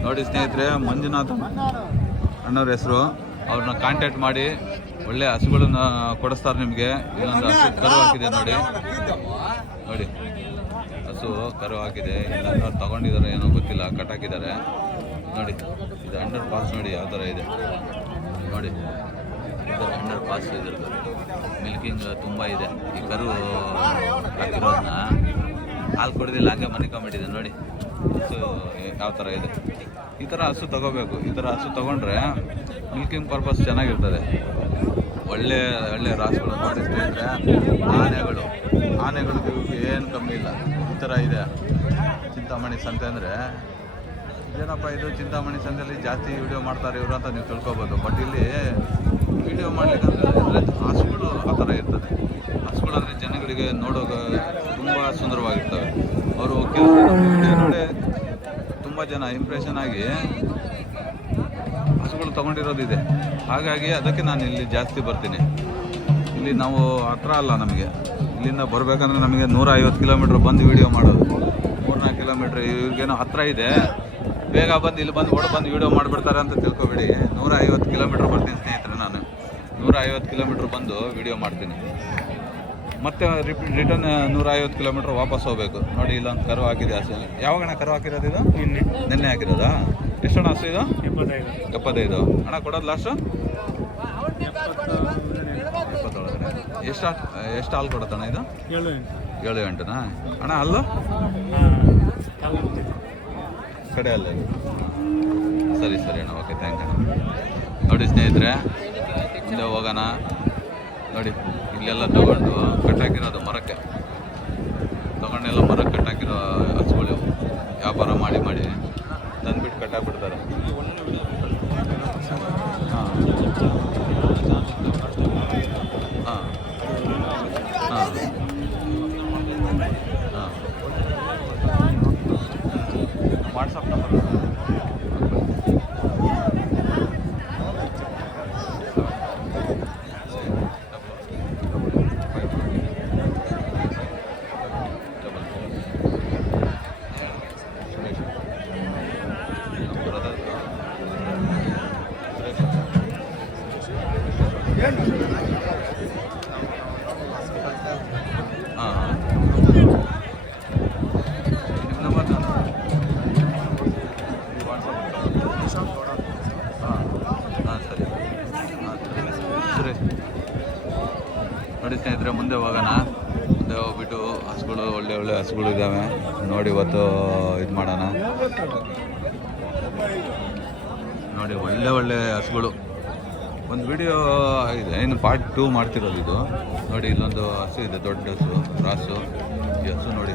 ನೋಡಿ ಸ್ನೇಹಿತರೆ, ಮಂಜುನಾಥ್ ಅಣ್ಣವ್ರ ಹೆಸರು. ಅವ್ರನ್ನ ಕಾಂಟ್ಯಾಕ್ಟ್ ಮಾಡಿ ಒಳ್ಳೆ ಹಸುಗಳನ್ನ ಕೊಡಿಸ್ತಾರೆ ನಿಮಗೆ. ಇಲ್ಲೊಂದು ಹಸು ಕರು ಹಾಕಿದೆ ನೋಡಿ. ನೋಡಿ ಹಸು ಕರು ಹಾಕಿದೆ. ಇಲ್ಲ ತಗೊಂಡಿದ್ದಾರೆ ಏನೋ ಗೊತ್ತಿಲ್ಲ, ಕಟ್ಟಾಕಿದ್ದಾರೆ ನೋಡಿ. ಇದು ಅಂಡರ್ ಪಾಸ್ ನೋಡಿ ಯಾವ ಥರ ಇದೆ ನೋಡಿ. ಇದರ ಅಂಡರ್ ಪಾಸ್ ಇದ್ರದ್ದು ಮಿಲ್ಕಿಂಗ್ ತುಂಬ ಇದೆ. ಈ ಕರು ಹಾಕಿರೋದನ್ನ ಹಾಲು ಕೊಡೋದಿಲ್ಲ, ಹಂಗೆ ಮನಿಕೊಂಬಿಟ್ಟಿದೆ ನೋಡಿ. ಹಸು ಯಾವ ಥರ ಇದೆ. ಈ ಥರ ಹಸು ತೊಗೋಬೇಕು. ಈ ಥರ ಹಸು ತೊಗೊಂಡ್ರೆ ಮಿಲ್ಕಿಂಗ್ ಪರ್ಪಸ್ ಚೆನ್ನಾಗಿರ್ತದೆ. ಒಳ್ಳೆ ಒಳ್ಳೆ ರಾಸುಗಳು ನೋಡಿ ಸ್ನೇಹಿತರೆ. ಆನೆಗಳಿಗೂ ಏನು ಕಮ್ಮಿ ಇಲ್ಲ. ಈ ಥರ ಇದೆ ಚಿಂತಾಮಣಿ ಸಂತೆ ಅಂದರೆ. ಏನಪ್ಪ ಇದು ಚಿಂತಾಮಣಿ ಸಂತೆಯಲ್ಲಿ ಜಾಸ್ತಿ ವಿಡಿಯೋ ಮಾಡ್ತಾರೆ ಇವರು ಅಂತ ನೀವು ತಿಳ್ಕೊಬೋದು. ಬಟ್ ಇಲ್ಲಿ ವಿಡಿಯೋ ಮಾಡಲಿಕ್ಕೆ ಅಂದರೆ ಹಸುಗಳು ಆ ಥರ ಇರ್ತದೆ. ಹಸುಗಳು ಅಂದರೆ ಜನಗಳಿಗೆ ನೋಡೋಕೆ ತುಂಬ ಸುಂದರವಾಗಿರ್ತವೆ. ಅವರು ವಿಡಿಯೋ ನೋಡಿ ತುಂಬ ಜನ ಇಂಪ್ರೆಷನ್ ಆಗಿ ಹಸುಗಳು ತೊಗೊಂಡಿರೋದಿದೆ. ಹಾಗಾಗಿ ಅದಕ್ಕೆ ನಾನು ಇಲ್ಲಿ ಜಾಸ್ತಿ ಬರ್ತೀನಿ. ಇಲ್ಲಿ ನಾವು ಹತ್ರ ಅಲ್ಲ, ನಮಗೆ ಇಲ್ಲಿಂದ ಬರಬೇಕಂದ್ರೆ ನಮಗೆ 150 ಕಿಲೋಮೀಟ್ರ್ ಬಂದು ವೀಡಿಯೋ ಮಾಡೋದು. 3-4 ಕಿಲೋಮೀಟ್ರ್ ಇವ್ರಿಗೇನೋ ಹತ್ರ ಇದೆ, ಬೇಗ ಬಂದು ಇಲ್ಲಿ ಬಂದು ಬಂದು ವೀಡಿಯೋ ಮಾಡಿಬಿಡ್ತಾರೆ ಅಂತ ತಿಳ್ಕೊಬೇಡಿ. 150 ಕಿಲೋಮೀಟ್ರ್ ಬರ್ತೀನಿ ಸ್ನೇಹಿತರೆ. ನಾನು 150 ಕಿಲೋಮೀಟ್ರ್ ಬಂದು ವೀಡಿಯೋ ಮಾಡ್ತೀನಿ. ಮತ್ತೆ ರಿಟರ್ನ್ 150 ಕಿಲೋಮೀಟ್ರ್ ವಾಪಸ್ ಹೋಗಬೇಕು. ನೋಡಿ ಇಲ್ಲೊಂದು ಕರು ಹಾಕಿದೆ ಹಸು. ಯಾವಾಗಣ್ಣ ಕರು ಹಾಕಿರೋದು ಇದು? ನಿನ್ನೆ ಹಾಕಿರೋದಾ? ಎಷ್ಟಣ್ಣ ಹಸು ಇದು? 75. ಅಣ್ಣ ಕೊಡೋದು ಲಾಸ್ಟು? 70 ಎಷ್ಟು ಹಾಲು ಕೊಡುತ್ತಣ್ಣ ಇದು? 7-8ನಾ ಅಣ್ಣ? ಅಲ್ಲು ಕಡೆ ಅಲ್ಲ. ಸರಿ ಸರಿ ಅಣ್ಣ, ಓಕೆ ಥ್ಯಾಂಕ್ ಯು. ನೋಡಿ ಸ್ನೇಹಿತರೆ, ಮುಂದೆ ಹೋಗೋಣ. ನೋಡಿ ಇಲ್ಲೆಲ್ಲ ತಗೊಂಡು ಕಟ್ಟಾಕಿರೋದು ಮರಕ್ಕೆ, ತಗೊಂಡೆಲ್ಲ ಮರಕ್ಕೆ ಕಟ್ಟಾಕಿರೋ ಹಸುಗಳು ವ್ಯಾಪಾರ ಮಾಡಿ ಮಾಡಿ ತಂದುಬಿಟ್ಟು ಕಟ್ಟಾಕ್ಬಿಡ್ತಾರೆ. ಹಾಂ ಹಾಂ ಹಾಂ ಹಾಂ. ವಾಟ್ಸಪ್ ನಂಬರ್ ನೋಡಿ ಸ್ನೇಹಿತರೆ, ಮುಂದೆ ಹೋಗೋಣ. ಮುಂದೆ ಹೋಗ್ಬಿಟ್ಟು ಹಸುಗಳು ಒಳ್ಳೆ ಒಳ್ಳೆ ಹಸುಗಳು ಇದ್ದಾವೆ ನೋಡಿ, ಇವತ್ತು ಇದು ಮಾಡೋಣ. ನೋಡಿ ಒಳ್ಳೆ ಒಳ್ಳೆ ಹಸುಗಳು. ಒಂದು ವಿಡಿಯೋ ಇದೆ, ಇನ್ನು ಪಾರ್ಟ್ 2 ಮಾಡ್ತಿರೋದು ಇದು. ನೋಡಿ ಇಲ್ಲೊಂದು ಹಸು ಇದೆ, ದೊಡ್ಡ ಹಸು ರಾಸು. ಈ ಹಸು ನೋಡಿ,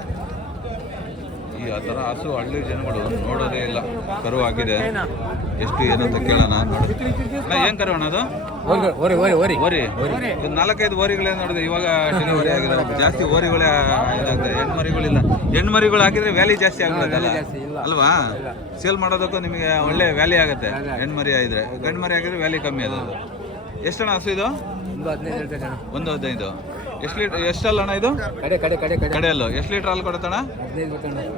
ಈ ಈ ಆ ಥರ ಹಸು ಹಳ್ಳಿ ಜನಗಳು ನೋಡೋದೇ ಇಲ್ಲ. ಕರು ಆಗಿದೆ, ಎಷ್ಟು ಏನು ಅಂತ ಕೇಳೋಣ. ನೋಡಿ ಏನು ಕರು ಅಣ್ಣ ಅದು? ಓರಿ. ಇದು 4-5 ಓರಿಗಳೇ ನೋಡಿದ್ರೆ ಇವಾಗ ಡೆಲಿವರಿ ಆಗಿದೆ. ಜಾಸ್ತಿ ಓರಿಗಳೇ ಇದಾಗ್ತದೆ, ಹೆಣ್ಮರಿಗಳಿಲ್ಲ. ಹೆಣ್ಮರಿಗಳು ಹಾಕಿದ್ರೆ ವ್ಯಾಲಿ ಜಾಸ್ತಿ ಆಗ್ಬಿಡುತ್ತಲ್ಲ ಅಲ್ವಾ? ಸೇಲ್ ಮಾಡೋದಕ್ಕೂ ನಿಮಗೆ ಒಳ್ಳೆ ವ್ಯಾಲಿ ಆಗುತ್ತೆ. ಹೆಣ್ಮರಿ ಆಗಿದ್ರೆ, ಗಂಡು ಮರಿ ಆಗಿದ್ರೆ ವ್ಯಾಲಿ ಕಮ್ಮಿ ಅದು. ಎಷ್ಟಣ್ಣ ಹಸು ಇದು? 1.15. ಎಷ್ಟು ಲೀಟ್ರ್ ಎಷ್ಟಲ್ಲ ಅಣ್ಣ ಇದು? ಕಡೆಯಲ್ಲು ಎಷ್ಟು ಲೀಟ್ರ್ ಹಾಲು ಕೊಡುತ್ತಣ್ಣ?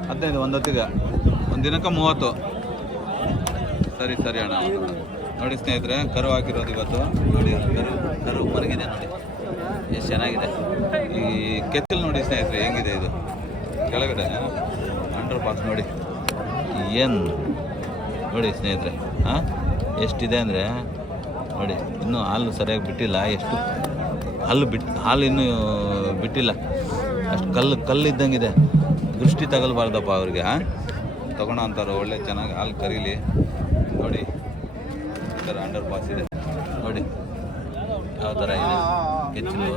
15 ಒಂದು ಹೊತ್ತಿಗೆ, ಒಂದು ದಿನಕ್ಕೆ 30. ಸರಿ ಅಣ್ಣ. ನೋಡಿ ಸ್ನೇಹಿತರೆ, ಕರು ಹಾಕಿರೋದು ಇವತ್ತು. ನೋಡಿ ಕರು ಮರಗಿದೆ ನೋಡಿ, ಎಷ್ಟು ಚೆನ್ನಾಗಿದೆ. ಈ ಕೆತ್ತಲು ನೋಡಿ ಸ್ನೇಹಿತರೆ ಹೆಂಗಿದೆ ಇದು ಕೆಳಗಡೆ ಅಂಡರ್ ಪಾಸ್ ನೋಡಿ ಏನು ನೋಡಿ ಸ್ನೇಹಿತರೆ. ಎಷ್ಟಿದೆ ಅಂದರೆ ನೋಡಿ, ಇನ್ನೂ ಹಾಲು ಸರಿಯಾಗಿ ಬಿಟ್ಟಿಲ್ಲ. ಎಷ್ಟು ಹಾಲು ಇನ್ನೂ ಬಿಟ್ಟಿಲ್ಲ. ಅಷ್ಟು ಕಲ್ಲಿದ್ದಂಗಿದೆ. ದೃಷ್ಟಿ ತಗಲ್ಬಾರ್ದಪ್ಪ ಅವ್ರಿಗೆ. ತಗೊಳ್ಳೋ ಅಂತಾರೆ, ಒಳ್ಳೆ ಚೆನ್ನಾಗಿ ಹಾಲು ಕರೀಲಿ. ನೋಡಿ ಈ ಥರ ಅಂಡರ್ ಪಾಸ್ ಇದೆ ನೋಡಿ, ಯಾವ ಥರ ಇದೆ ಕೆಚ್ಚಲು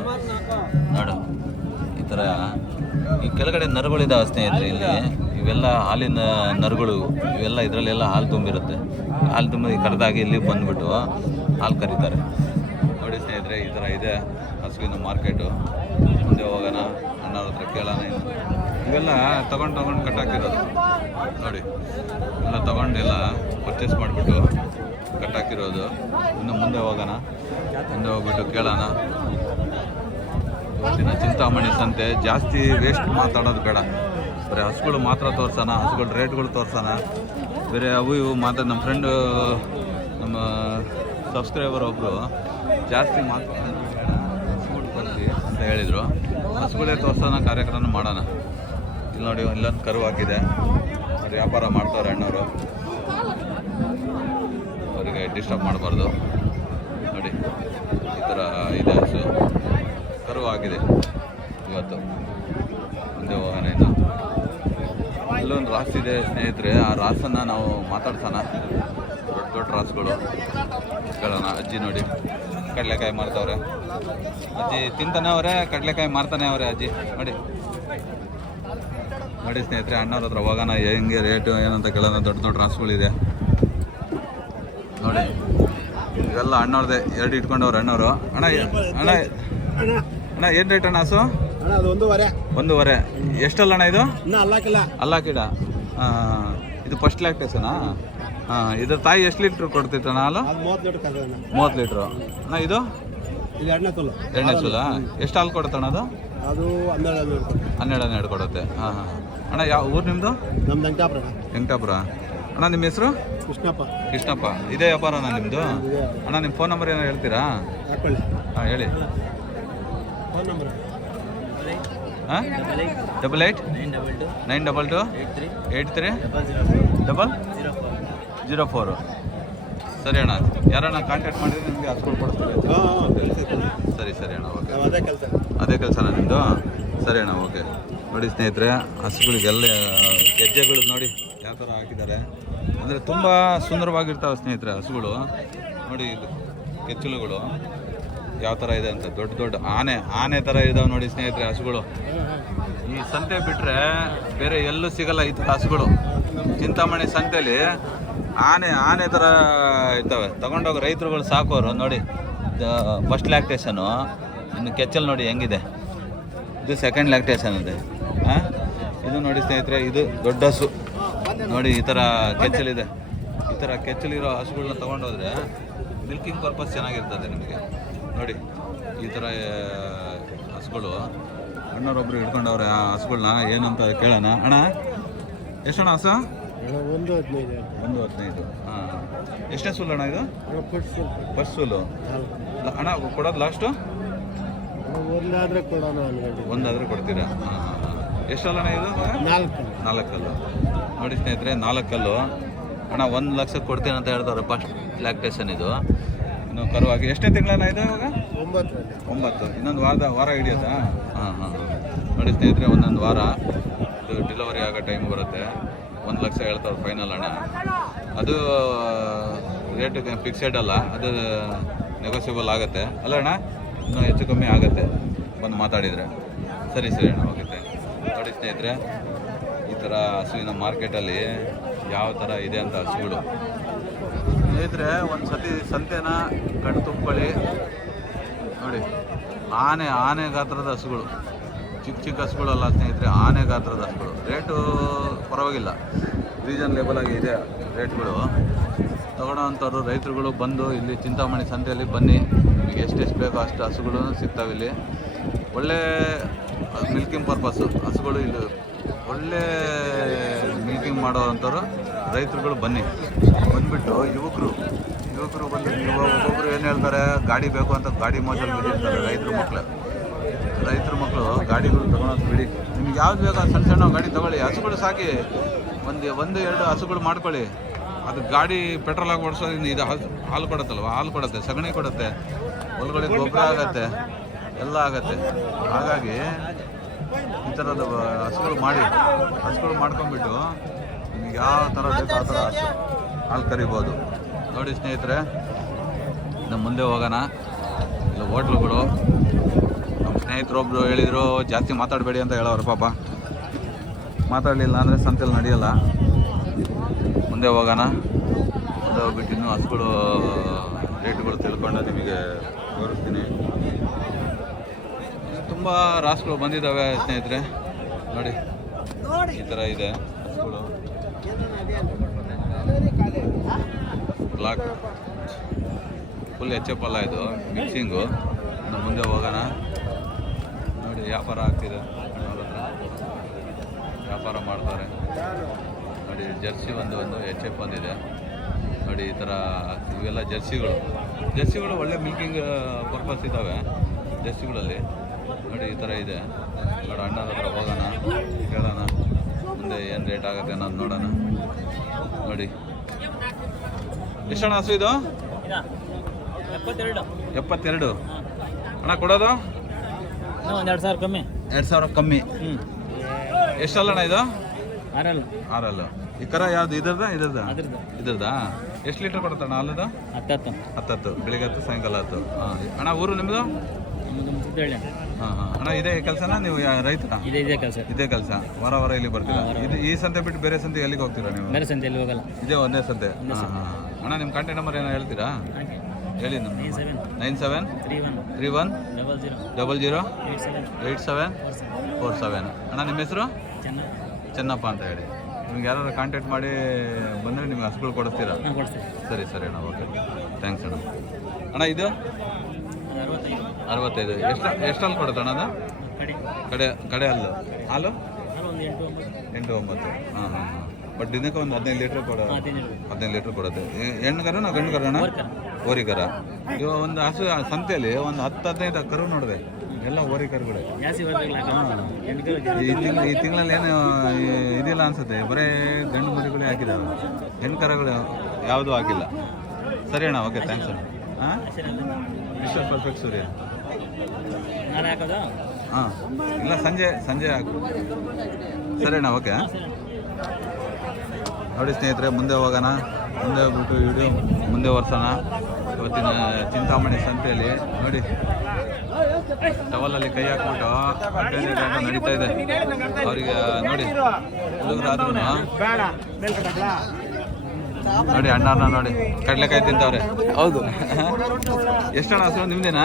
ನೋಡು. ಈ ಥರ ಈ ಕೆಳಗಡೆ ನರಗಳಿದ್ದಾವೆ ಸ್ನೇಹಿತರೆ. ಇಲ್ಲಿ ಇವೆಲ್ಲ ಹಾಲಿನ ನರಗಳು, ಇವೆಲ್ಲ ಇದರಲ್ಲೆಲ್ಲ ಹಾಲು ತುಂಬಿರುತ್ತೆ. ಹಾಲು ತುಂಬ ಕರೆದಾಗಿ ಇಲ್ಲಿ ಬಂದುಬಿಟ್ಟು ಹಾಲು ಕರೀತಾರೆ. ನೋಡಿ ಸ್ನೇಹಿತರೆ, ಈ ಥರ ಇದೆ ಹಸುವಿನ ಮಾರ್ಕೆಟು. ಮುಂದೆ ಹೋಗೋಣ, ಅಣ್ಣವ್ರ ಹತ್ರ ಕೇಳೋಣ. ಇವೆಲ್ಲ ತೊಗೊಂಡು ಕಟ್ಟಾಕಿರೋದು ನೋಡಿ, ಎಲ್ಲ ತೊಗೊಂಡೆಲ್ಲ ಪರ್ಚೇಸ್ ಮಾಡಿಬಿಟ್ಟು ಕಟ್ಟಾಕಿರೋದು. ಇನ್ನು ಮುಂದೆ ಹೋಗೋಣ, ಮುಂದೆ ಹೋಗ್ಬಿಟ್ಟು ಕೇಳೋಣ. ಇವತ್ತಿನ ಚಿಂತಾಮಣಿ ಸಂತೆ ಜಾಸ್ತಿ ವೇಸ್ಟ್ ಮಾತಾಡೋದು ಬೇಡ. ಬರೀ ಹಸುಗಳು ಮಾತ್ರ ತೋರ್ಸೋಣ, ಹಸುಗಳ ರೇಟ್ಗಳು ತೋರ್ಸೋಣ. ಬೇರೆ ಅವು ಇವು ಮಾತಾಡಿ ನಮ್ಮ ಫ್ರೆಂಡು, ನಮ್ಮ ಸಬ್ಸ್ಕ್ರೈಬರ್ ಒಬ್ಬರು ಜಾಸ್ತಿ ಮಾತಾಡೋದು ಬೇಡ, ಹಸುಗಳು ತೋರಿಸಿ ಅಂತ ಹೇಳಿದರು. ಹಸುಗಳೇ ತೋರ್ಸೋಣ, ಕಾರ್ಯಕ್ರಮ ಮಾಡೋಣ. ಇಲ್ಲಿ ನೋಡಿ, ಇಲ್ಲೊಂದು ಕರು ಹಾಕಿದೆ. ಅವ್ರು ವ್ಯಾಪಾರ ಮಾಡ್ತಾರೆ ಅಣ್ಣವರು, ಅವರಿಗೆ ಡಿಸ್ಟರ್ಬ್ ಮಾಡಬಾರ್ದು. ನೋಡಿ ಈ ಥರ ಇದೆ ಹಸು, ಕರು ಆಗಿದೆ ಇವತ್ತು. ಮುಂದೆ ಹೋಗೋಣ. ಇನ್ನು ಇಲ್ಲೊಂದು ರಾಸು ಇದೆ ಸ್ನೇಹಿತರೆ, ಆ ರಾಸನ್ನು ನಾವು ಮಾತಾಡ್ಸೋಣ. ದೊಡ್ಡ ರಾಸುಗಳು ಕೇಳೋಣ. ಅಜ್ಜಿ ನೋಡಿ ಕಡಲೆಕಾಯಿ ಮಾರ್ತಾವ್ರೆ. ಅಜ್ಜಿ ತಿಂತಾನೆ ಅವರೇ, ಕಡಲೆಕಾಯಿ ಮಾರ್ತಾನೆ ಅವರೇ ಅಜ್ಜಿ. ನೋಡಿ ಸ್ನೇಹಿತರೆ, ಅಣ್ಣವ್ರ ಹತ್ರ ಹೋಗೋಣ. ಹೆಂಗೆ ರೇಟು ಏನಂತ ಕೇಳೋಣ. ದೊಡ್ಡ ರಾಸುಗಳಿದೆ ನೋಡಿ. ಇವೆಲ್ಲ ಅಣ್ಣವ್ರದ್ದೇ, 2 ಇಟ್ಕೊಂಡವ್ರು ಅಣ್ಣವರು. ಅಣ್ಣ ಏನು ರೇಟ್ ಅಣ್ಣ ಹಸು? 1.5. ಎಷ್ಟಲ್ಲ ಅಣ್ಣ ಇದು? ಅಲ್ಲಾಕಿಡ. ಇದು ಫಸ್ಟ್ ಲ್ಯಾಕ್ಟೇಷನಾ? ಇದ್ರ ತಾಯಿ ಎಷ್ಟು ಲೀಟ್ರ್ ಕೊಡ್ತಿತ್ತಣ್ಣ ಹಾಲು? 30 ಲೀಟ್ರು. ಅಣ್ಣ ಇದು 2ನೇ ಸಲ. ಎಷ್ಟು ಹಾಲು ಕೊಡುತ್ತಣ್ಣ ಅದು? 12 ಕೊಡುತ್ತೆ. ಅಣ್ಣ ಯಾವ ಊರು ನಿಮ್ಮದು? ವೆಂಕಟಾಪುರ. ಅಣ್ಣ ನಿಮ್ಮ ಹೆಸರು? ಕೃಷ್ಣಪ್ಪ. ಇದೇ ವ್ಯಾಪಾರನಾ ನಿಮ್ಮದು? ಅಣ್ಣ ನಿಮ್ಮ ಫೋನ್ ನಂಬರ್ ಏನೋ ಹೇಳ್ತೀರಾ? ಹೇಳಿ. Phone number 88 922 83 0004. ಸರಿ ಅಣ್ಣ, ಯಾರಣ್ಣ ಕಾಂಟ್ಯಾಕ್ಟ್ ಮಾಡಿದ್ರೆ ನಿಮಗೆ ಹಸ್ಕೊಂಡು ಕೊಡ್ತೀವಿ. ಸರಿ ಅಣ್ಣ, ಓಕೆ. ಅದೇ ಕೆಲಸನಾ ನಿಮ್ಮದು? ಸರಿ ಅಣ್ಣ, ಓಕೆ. ನೋಡಿ ಸ್ನೇಹಿತರೆ, ಹಸುಗಳಿಗೆಲ್ಲ ಗೆಜ್ಜೆಗಳು ನೋಡಿ ಯಾವ ಥರ ಹಾಕಿದ್ದಾರೆ ಅಂದರೆ ತುಂಬ ಸುಂದರವಾಗಿರ್ತಾವೆ ಸ್ನೇಹಿತರೆ ಹಸುಗಳು. ನೋಡಿ ಇದು ಕೆಚ್ಚಲುಗಳು ಯಾವ ಥರ ಇದೆ ಅಂತ. ದೊಡ್ಡ ಆನೆ ಥರ ಇದಾವೆ ನೋಡಿ ಸ್ನೇಹಿತರೆ ಹಸುಗಳು. ಈ ಸಂತೆ ಬಿಟ್ಟರೆ ಬೇರೆ ಎಲ್ಲೂ ಸಿಗಲ್ಲ ಈ ಥರ ಹಸುಗಳು. ಚಿಂತಾಮಣಿ ಸಂತೆಯಲ್ಲಿ ಆನೆ ಥರ ಇರ್ತವೆ. ತಗೊಂಡೋಗಿ ರೈತರುಗಳು ಸಾಕೋರು ನೋಡಿ. ಫಸ್ಟ್ ಲ್ಯಾಕ್ಟೇಷನು. ಇನ್ನು ಕೆಚ್ಚಲು ನೋಡಿ ಹೆಂಗಿದೆ. ಇದು ಸೆಕೆಂಡ್ ಲ್ಯಾಕ್ಟೇಷನ್ ಇದೆ. ಇದು ನೋಡಿ ಸ್ನೇಹಿತರೆ, ಇದು ದೊಡ್ಡ ಹಸು ನೋಡಿ. ಈ ಥರ ಕೆಚ್ಚಲಿದೆ. ಈ ಥರ ಕೆಚ್ಚಲಿರೋ ಹಸುಗಳನ್ನ ತೊಗೊಂಡೋದ್ರೆ ಮಿಲ್ಕಿಂಗ್ ಪರ್ಪಸ್ ಚೆನ್ನಾಗಿರ್ತದೆ ನಿಮಗೆ. ನೋಡಿ ಈ ಥರ ಹಸುಗಳು ಅಣ್ಣರೊಬ್ಬರು ಹಿಡ್ಕೊಂಡವ್ರೆ ಆ ಹಸುಗಳನ್ನ. ಏನಂತ ಕೇಳೋಣ. ಅಣ್ಣ ಎಷ್ಟಣ್ಣ ಹಸು? 1.15. ಎಷ್ಟೇ ಸೂಲು ಅಣ್ಣ ಇದು? ಫಸ್ಟ್ ಸೂಲು. ಅಣ್ಣ ಕೊಡೋದು ಲಾಸ್ಟು? ಒಂದಾದರೆ ಕೊಡ್ತೀರಾ? ಎಷ್ಟಲ್ಲ ಅಣ್ಣ ಇದು? 4 ನೋಡಿ ಸ್ನೇಹಿತರೆ, 4 ಅಣ್ಣ. 1 ಲಕ್ಷಕ್ಕೆ ಕೊಡ್ತೀನಿ ಅಂತ ಹೇಳ್ತಾರೆ. ಫಸ್ಟ್ ಲ್ಯಾಕ್ಟೇಷನ್ ಇದು. ಇನ್ನು ಕರುವಾಗಿ ಎಷ್ಟೇ ತಿಂಗಳನ್ನ ಇದು ಇವಾಗ? 9. ಇನ್ನೊಂದು ವಾರ ಹಿಡಿಯುತ್ತಾ? ನೋಡಿ ಸ್ನೇಹಿತರೆ, ಒಂದೊಂದು ವಾರ ಇದು ಡೆಲಿವರಿ ಆಗೋ ಟೈಮ್ ಬರುತ್ತೆ. 1 ಲಕ್ಷ ಹೇಳ್ತಾರೆ ಫೈನಲ್ ಅಣ್ಣ. ಅದು ರೇಟ್ ಫಿಕ್ಸೆಡ್ ಅಲ್ಲ, ಅದು ನೆಗೋಸಿಯಬಲ್ ಆಗುತ್ತೆ ಅಲ್ಲ ಅಣ್ಣ? ಇನ್ನೂ ಹೆಚ್ಚು ಕಮ್ಮಿ ಆಗುತ್ತೆ ಬಂದು ಮಾತಾಡಿದರೆ. ಸರಿ ಅಣ್ಣ, ಓಕೆ. ನೋಡಿ ಸ್ನೇಹಿತರೆ, ಈ ಥರ ಥರ ಹಸುವಿನ ಮಾರ್ಕೆಟಲ್ಲಿ ಯಾವ ಥರ ಇದೆ ಅಂತ ಹಸುಗಳು. ಸ್ನೇಹಿತರೆ, ಒಂದು ಸತಿ ಸಂತೆನ ಕಣ್ಣು ತುಂಬ್ಕೊಳ್ಳಿ ನೋಡಿ. ಆನೆ ಗಾತ್ರದ ಹಸುಗಳು, ಚಿಕ್ಕ ಹಸುಗಳಲ್ಲ ಸ್ನೇಹಿತರೆ, ಆನೆ ಗಾತ್ರದ ಹಸುಗಳು. ರೇಟು ಪರವಾಗಿಲ್ಲ, ರೀಸನ್ಲೇಬಲ್ ಆಗಿ ಇದೆ ರೇಟ್ಗಳು. ತಗೊಳ್ಳೋವಂಥವ್ರು ರೈತರುಗಳು ಬಂದು ಇಲ್ಲಿ ಚಿಂತಾಮಣಿ ಸಂತೆಯಲ್ಲಿ ಬನ್ನಿ, ನಿಮಗೆ ಎಷ್ಟೆಷ್ಟು ಬೇಕೋ ಅಷ್ಟು ಹಸುಗಳು ಸಿಗ್ತಾವೆ. ಇಲ್ಲಿ ಒಳ್ಳೆ ಮಿಲ್ಕಿಂಗ್ ಪರ್ಪಸ್ಸು ಹಸುಗಳು, ಇಲ್ಲಿ ಒಳ್ಳೆ ಮಿಲ್ಕಿಂಗ್ ಮಾಡೋವಂಥವ್ರು ರೈತರುಗಳು ಬನ್ನಿ. ಬಂದುಬಿಟ್ಟು ಯುವಕರು ಬಂದು ಒಬ್ಬೊಬ್ಬರು ಏನು ಹೇಳ್ತಾರೆ, ಗಾಡಿ ಬೇಕು ಅಂತ ಗಾಡಿ ಮೋಜಲ್ಲಿ ಬಿದ್ದಿರ್ತಾರೆ ರೈತರ ಮಕ್ಕಳು ಗಾಡಿಗಳು ತೊಗೊಳೋದು ಬಿಡಿ. ನಿಮ್ಗೆ ಯಾವ್ದು ಬೇಕು ಸಣ್ಣ ಸಣ್ಣ ಗಾಡಿ ತೊಗೊಳ್ಳಿ, ಹಸುಗಳು ಸಾಕಿ ಒಂದು ಎರಡು ಹಸುಗಳು ಮಾಡ್ಕೊಳ್ಳಿ. ಅದು ಗಾಡಿ ಪೆಟ್ರೋಲ್ ಆಗಿ ಓಡಿಸೋದ್ರಿಂದ ಇದು ಹಾಲು ಕೊಡುತ್ತಲ್ವ, ಹಾಲು ಕೊಡುತ್ತೆ, ಸಗಣಿ ಕೊಡುತ್ತೆ, ಹೊಲಗಳಿಗೆ ಗೊಬ್ಬರ ಆಗತ್ತೆ, ಎಲ್ಲ ಆಗತ್ತೆ. ಹಾಗಾಗಿ ಈ ಥರದ ಹಸುಗಳು ಮಾಡ್ಕೊಂಡ್ಬಿಟ್ಟು ನಿಮಗೆ ಯಾವ ಥರ ಬೇಕೋ ಆ ಥರ ಹಾಲು ಕರಿಬೋದು. ನೋಡಿ ಸ್ನೇಹಿತರೆ, ಇನ್ನು ಮುಂದೆ ಹೋಗೋಣ. ಇಲ್ಲ ಹೋಟ್ಲುಗಳು, ನಮ್ಮ ಸ್ನೇಹಿತರೊಬ್ಬರು ಹೇಳಿದರು ಜಾಸ್ತಿ ಮಾತಾಡಬೇಡಿ ಅಂತ ಹೇಳೋರು. ಪಾಪ ಮಾತಾಡಲಿಲ್ಲ ಅಂದರೆ ಸಂತೆಯಲ್ಲಿ ನಡೆಯಲ್ಲ. ಮುಂದೆ ಹೋಗೋಣ. ಮುಂದೆ ಹೋಗ್ಬಿಟ್ಟು ಇನ್ನೂ ಹಸುಗಳು ರೇಟ್ಗಳು ತಿಳ್ಕೊಂಡು ನಿಮಗೆ ತೋರಿಸ್ತೀನಿ. ತುಂಬ ರಾಸುಗಳು ಬಂದಿದ್ದಾವೆ ಸ್ನೇಹಿತರೆ, ನೋಡಿ ಈ ಥರ ಇದೆ ಹಸುಗಳು. ಬ್ಲಾಕ್ ಫುಲ್ HF ಅಲ್ಲ, ಇದು ಮಿಕ್ಸಿಂಗು. ಇನ್ನು ಮುಂದೆ ಹೋಗೋಣ. ನೋಡಿ ವ್ಯಾಪಾರ ಆಗ್ತಿದೆ, ವ್ಯಾಪಾರ ಮಾಡ್ತಾರೆ ನೋಡಿ. ಜರ್ಸಿ ಒಂದು HF ಬಂದಿದೆ ನೋಡಿ. ಈ ಥರ ಇವೆಲ್ಲ ಜರ್ಸಿಗಳು ಒಳ್ಳೆ ಮಿಲ್ಕಿಂಗ್ ಪರ್ಪಸ್ ಇದ್ದಾವೆ ಜರ್ಸಿಗಳಲ್ಲಿ. ನೋಡಿ ಈ ಥರ ಇದೆ ನೋಡಿ. ಅಣ್ಣನ ಹತ್ರ ಹೋಗೋಣ, ಕೇಳೋಣ ಮುಂದೆ ಏನು ರೇಟ್ ಆಗುತ್ತೆ ಅನ್ನೋದು ನೋಡೋಣ. ನೋಡಿ ಎಷ್ಟಣ್ಣ ಹಸು ಇದು? 72. ಅಣ್ಣ ಕೊಡೋದು 2,000 ಕಮ್ಮಿ. 2,000 ಕಮ್ಮಿ. ಎಷ್ಟಲ್ಲಣ್ಣ ಇದು? 6. ಈ ಕರ ಯಾವ್ದು? ಇದ್ರದಾ? ಎಷ್ಟು ಲೀಟ್ರ್ ಕೊಡುತ್ತಣ್ಣ ಹಾಲದು? 10. ಬೆಳಿಗ್ಗೆ 10 ಸಾಯಂಕಾಲ 10. ಅಣ್ಣ ಊರು ನಿಮ್ಮದು? ಹಾಂ. ಅಣ್ಣ ಇದೇ ಕೆಲಸನ ನೀವು ರೈತರ? ಇದೇ ಕೆಲಸ. ವಾರ ಇಲ್ಲಿ ಬರ್ತೀರಾ? ಈ ಸಂತೆ ಬಿಟ್ಟು ಬೇರೆ ಸಂತೆ ಎಲ್ಲಿಗೆ ಹೋಗ್ತೀರಾ ನೀವು? ಬೇರೆ ಸಂತೆಯಲ್ಲಿ ಹೋಗಲ್ಲ, ಇದೇ ಒಂದೇ ಸಂತೆ. ಅಣ್ಣ ನಿಮ್ಮ ಕಾಂಟ್ಯಾಕ್ಟ್ ನಂಬರ್ ಏನೋ ಹೇಳ್ತೀರಾ? ಹೇಳಿ. ನಮ್ಮ 9731 00 8747. ಅಣ್ಣ ನಿಮ್ಮ ಹೆಸರು? ಚೆನ್ನಪ್ಪ ಅಂತ ಹೇಳಿ. ನಿಮ್ಗೆ ಯಾರು ಕಾಂಟ್ಯಾಕ್ಟ್ ಮಾಡಿ ಬಂದರೆ ನಿಮ್ಗೆ ಹಸುಗಳು ಕೊಡಿಸ್ತೀರಾ? ಸರಿ ಅಣ್ಣ, ಓಕೆ, ಥ್ಯಾಂಕ್ಸ್ ಅಣ್ಣ. ಅಣ್ಣ ಇದು 65. ಎಷ್ಟಲ್ಲಿ ಕೊಡುತ್ತೆ ಅಣ್ಣ ಅದು? ಕಡೆ ಹಾಲು 8-9. ಹಾಂ. ಬಟ್ ದಿನಕ್ಕೆ ಒಂದು 15 ಲೀಟ್ರ್ 15 ಲೀಟ್ರ್ ಕೊಡುತ್ತೆ. ಹೆಣ್ಣುಕರ ನಾವು ಗಂಡು ಅಣ್ಣ? ಓರಿಕರ. ಇವಾಗ ಒಂದು ಹಸು ಸಂತೆಯಲ್ಲಿ ಒಂದು 10-15 ಕರು ನೋಡಿದೆ, ಎಲ್ಲ ಓರಿಕರುಗಳೇ. ಈ ತಿಂಗಳಲ್ಲಿ ಏನು ಇದಿಲ್ಲ ಅನ್ಸುತ್ತೆ, ಬರೀ ಗಂಡು ಮರಿಗಳೇ ಹಾಕಿದ್ದಾವೆ, ಹೆಣ್ಣು ಕರುಗಳು ಯಾವುದೂ ಹಾಕಿಲ್ಲ. ಸರಿ ಅಣ್ಣ, ಓಕೆ, ಥ್ಯಾಂಕ್ಸ್ ಅಣ್ಣ. ಹಾಂ, ಮಿಸ್ಟರ್ ಪರ್ಫೆಕ್ಟ್ ಸೂರ್ಯ. ಹಾಂ, ಇಲ್ಲ ಸಂಜೆ ಹಾಕು. ಸರಿ ಅಣ್ಣ, ಓಕೆ. ನೋಡಿ ಸ್ನೇಹಿತರೆ, ಮುಂದೆ ಹೋಗೋಣ. ಮುಂದೆ ಹೋಗ್ಬಿಟ್ಟು ವಿಡಿಯೋ ಮುಂದೆ ವರ್ಷೋಣ. ಇವತ್ತಿನ ಚಿಂತಾಮಣಿ ಸಂತೆಯಲ್ಲಿ ನೋಡಿ, ಟವಲಲ್ಲಿ ಕೈ ಹಾಕ್ಬಿಟ್ಟು ನಡೀತಾ ಇದೆ ಅವರಿಗೆ. ನೋಡಿ ಹುಡುಗರಾದ್ರೂ ನೋಡಿ, ಅಣ್ಣನ ನೋಡಿ ಕಡಲೆಕಾಯಿ ತಿಂತವ್ರೆ. ಹೌದು. ಎಷ್ಟಣ್ಣ ಹಸು ನಿಮ್ದೇನಾ?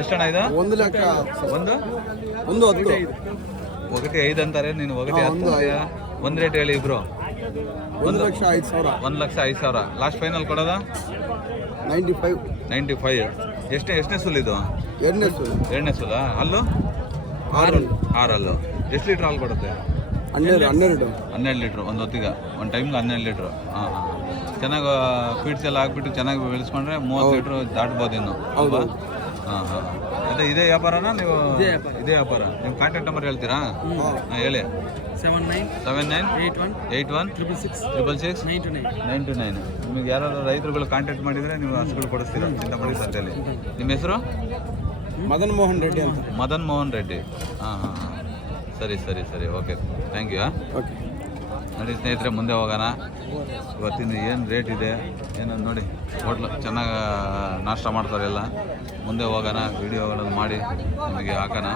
ಎಷ್ಟಣ್ಣ ಇದು? 1 ಲಕ್ಷ. ಒಂದು 1.5 ಅಂತಾರೆ, ನೀನು 1.10. ಒಂದು ರೇಟ್ ಹೇಳಿ ಇಬ್ರು. 1,05,000. 1,05,000 ಲಾಸ್ಟ್ ಫೈನಲ್ ಕೊಡೋದ? 95. ಎಷ್ಟನೇ ಸುಲಿದು? ಎರಡನೇ ಸುಲ. ಅಲ್ಲು 6. ಎಷ್ಟು ಲೀಟ್ರ್ ಹಾಲು ಕೊಡುತ್ತೆ? 12 ಲೀಟ್ರ್ ಒಂದು ಹೊತ್ತಿಗೆ, ಒಂದು ಟೈಮ್ಗೆ 12 ಲೀಟ್ರ್. ಹಾಂ. ಚೆನ್ನಾಗಿ ಫೀಡ್ಸ್ ಎಲ್ಲ ಹಾಕ್ಬಿಟ್ಟು ಚೆನ್ನಾಗಿ ಬೆಳೆಸ್ಕೊಂಡ್ರೆ 30 ಲೀಟ್ರ್ ದಾಟ್ಬೋದು ಇನ್ನು, ಅಲ್ವಾ? ಹಾಂ. ಅದೇ ಇದೇ ವ್ಯಾಪಾರನಾ ನೀವು? ಇದೇ ವ್ಯಾಪಾರ. ನಿಮ್ಮ ಕಾಂಟ್ಯಾಕ್ಟ್ ನಂಬರ್ ಹೇಳ್ತೀರಾ? ಹಾಂ, ಹೇಳಿ. 7981 666 929. ನಿಮಗೆ ಯಾರಾದ್ರೂ ರೈತರುಗಳು ಕಾಂಟ್ಯಾಕ್ಟ್ ಮಾಡಿದರೆ ನೀವು ಹಸುಗಳು ಕೊಡಿಸ್ತೀರಾ ಚಿಂತಾಮಣಿ ಸಂತೆಯಲ್ಲಿ. ನಿಮ್ಮ ಹೆಸರು? ಮದನ್ ಮೋಹನ್ ರೆಡ್ಡಿ ಅಂತ. ಮದನ್ ಮೋಹನ್ ರೆಡ್ಡಿ. ಹಾಂ. ಸರಿ, ಓಕೆ, ಥ್ಯಾಂಕ್ ಯು. ಓಕೆ, ನೋಡಿ ಸ್ನೇಹಿತರೆ, ಮುಂದೆ ಹೋಗೋಣ. ಇವತ್ತಿನ ಏನು ರೇಟ್ ಇದೆ ಏನಂದು ನೋಡಿ. ಹೋಟ್ಲು ಚೆನ್ನಾಗಿ ನಾಷ್ಟ ಮಾಡ್ತಾರೆ ಎಲ್ಲ. ಮುಂದೆ ಹೋಗೋಣ, ವೀಡಿಯೋಗಳನ್ನು ಮಾಡಿ ನಿಮಗೆ ಹಾಕೋಣ.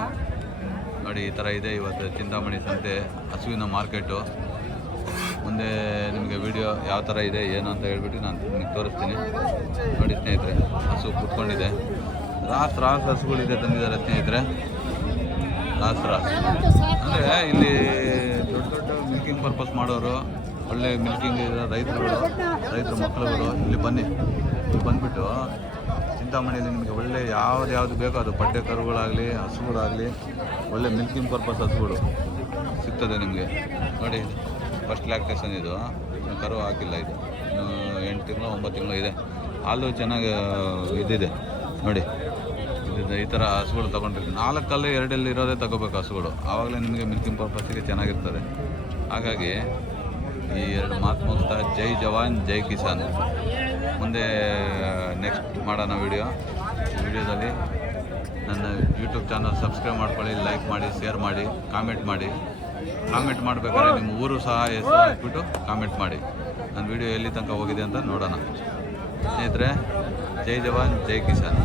ನೋಡಿ ಈ ಥರ ಇದೆ ಇವತ್ತು ಚಿಂತಾಮಣಿ ಸಂತೆ ಹಸುವಿನ ಮಾರ್ಕೆಟು. ಮುಂದೆ ನಿಮಗೆ ವಿಡಿಯೋ ಯಾವ ಥರ ಇದೆ ಏನು ಅಂತ ಹೇಳ್ಬಿಟ್ಟು ನಾನು ನಿಮಗೆ ತೋರಿಸ್ತೀನಿ. ನೋಡಿ ಸ್ನೇಹಿತರೆ, ಹಸು ಕುತ್ಕೊಂಡಿದೆ. ರಾಸ್ ಹಸುಗಳಿದೆ ತಂದಿದ್ದಾರೆ ಸ್ನೇಹಿತರೆ. ರಾಸ್ ಅಂದರೆ ಇಲ್ಲಿ ದೊಡ್ಡ ದೊಡ್ಡ ಮಿಲ್ಕಿಂಗ್ ಪರ್ಪಸ್ ಮಾಡೋರು, ಒಳ್ಳೆ ಮಿಲ್ಕಿಂಗ್ ರೈತರ ಮಕ್ಕಳುಗಳು ಇಲ್ಲಿ ಬಂದುಬಿಟ್ಟು ಚಿಂತಾಮಣಿಯಲ್ಲಿ ನಿಮಗೆ ಒಳ್ಳೆ ಯಾವುದು ಬೇಕೋ ಅದು ಪಡ್ಡೆ ಕರುಗಳಾಗಲಿ ಹಸುಗಳಾಗಲಿ ಒಳ್ಳೆ ಮಿಲ್ಕಿಂಗ್ ಪರ್ಪಸ್ ಹಸುಗಳು ಸಿಗ್ತದೆ ನಿಮಗೆ. ನೋಡಿ ಫಸ್ಟ್ ಲ್ಯಾಕ್ಟೇಷನ್ ಇದು, ಕರು ಹಾಕಿಲ್ಲ ಇದು, 8 ತಿಂಗಳು 9 ತಿಂಗಳು ಇದೆ. ಹಾಲು ಚೆನ್ನಾಗಿ ಇದಿದೆ ನೋಡಿ. ಈ ಥರ ಹಸುಗಳು ತೊಗೊಂಡ್ರಿ 4 2 ಇರೋದೇ ತಗೋಬೇಕು ಹಸುಗಳು, ಆವಾಗಲೇ ನಿಮಗೆ ಮಿಲ್ಕಿಂಗ್ ಪರ್ಪಸ್ಸಿಗೆ ಚೆನ್ನಾಗಿರ್ತದೆ. ಹಾಗಾಗಿ ಈ 2 ಮಾತು ಮುಗಿಸ್ತಾ ಜೈ ಜವಾನ್ ಜೈ ಕಿಸಾನ್. ಮುಂದೆ ನೆಕ್ಸ್ಟ್ ಮಾಡೋಣ ವಿಡಿಯೋದಲ್ಲಿ. ನನ್ನ ಯೂಟ್ಯೂಬ್ ಚಾನಲ್ ಸಬ್ಸ್ಕ್ರೈಬ್ ಮಾಡ್ಕೊಳ್ಳಿ, ಲೈಕ್ ಮಾಡಿ, ಶೇರ್ ಮಾಡಿ, ಕಾಮೆಂಟ್ ಮಾಡಬೇಕಾದ್ರೆ ನಿಮ್ಮ ಊರು ಸಹ ಹೆಸರು ಹಾಕ್ಬಿಟ್ಟು ಕಾಮೆಂಟ್ ಮಾಡಿ. ನನ್ನ ವಿಡಿಯೋ ಎಲ್ಲಿ ತನಕ ಹೋಗಿದೆ ಅಂತ ನೋಡೋಣ ಸ್ನೇಹಿತರೆ. ಜೈ ಜವಾನ್ ಜೈ ಕಿಸಾನ್.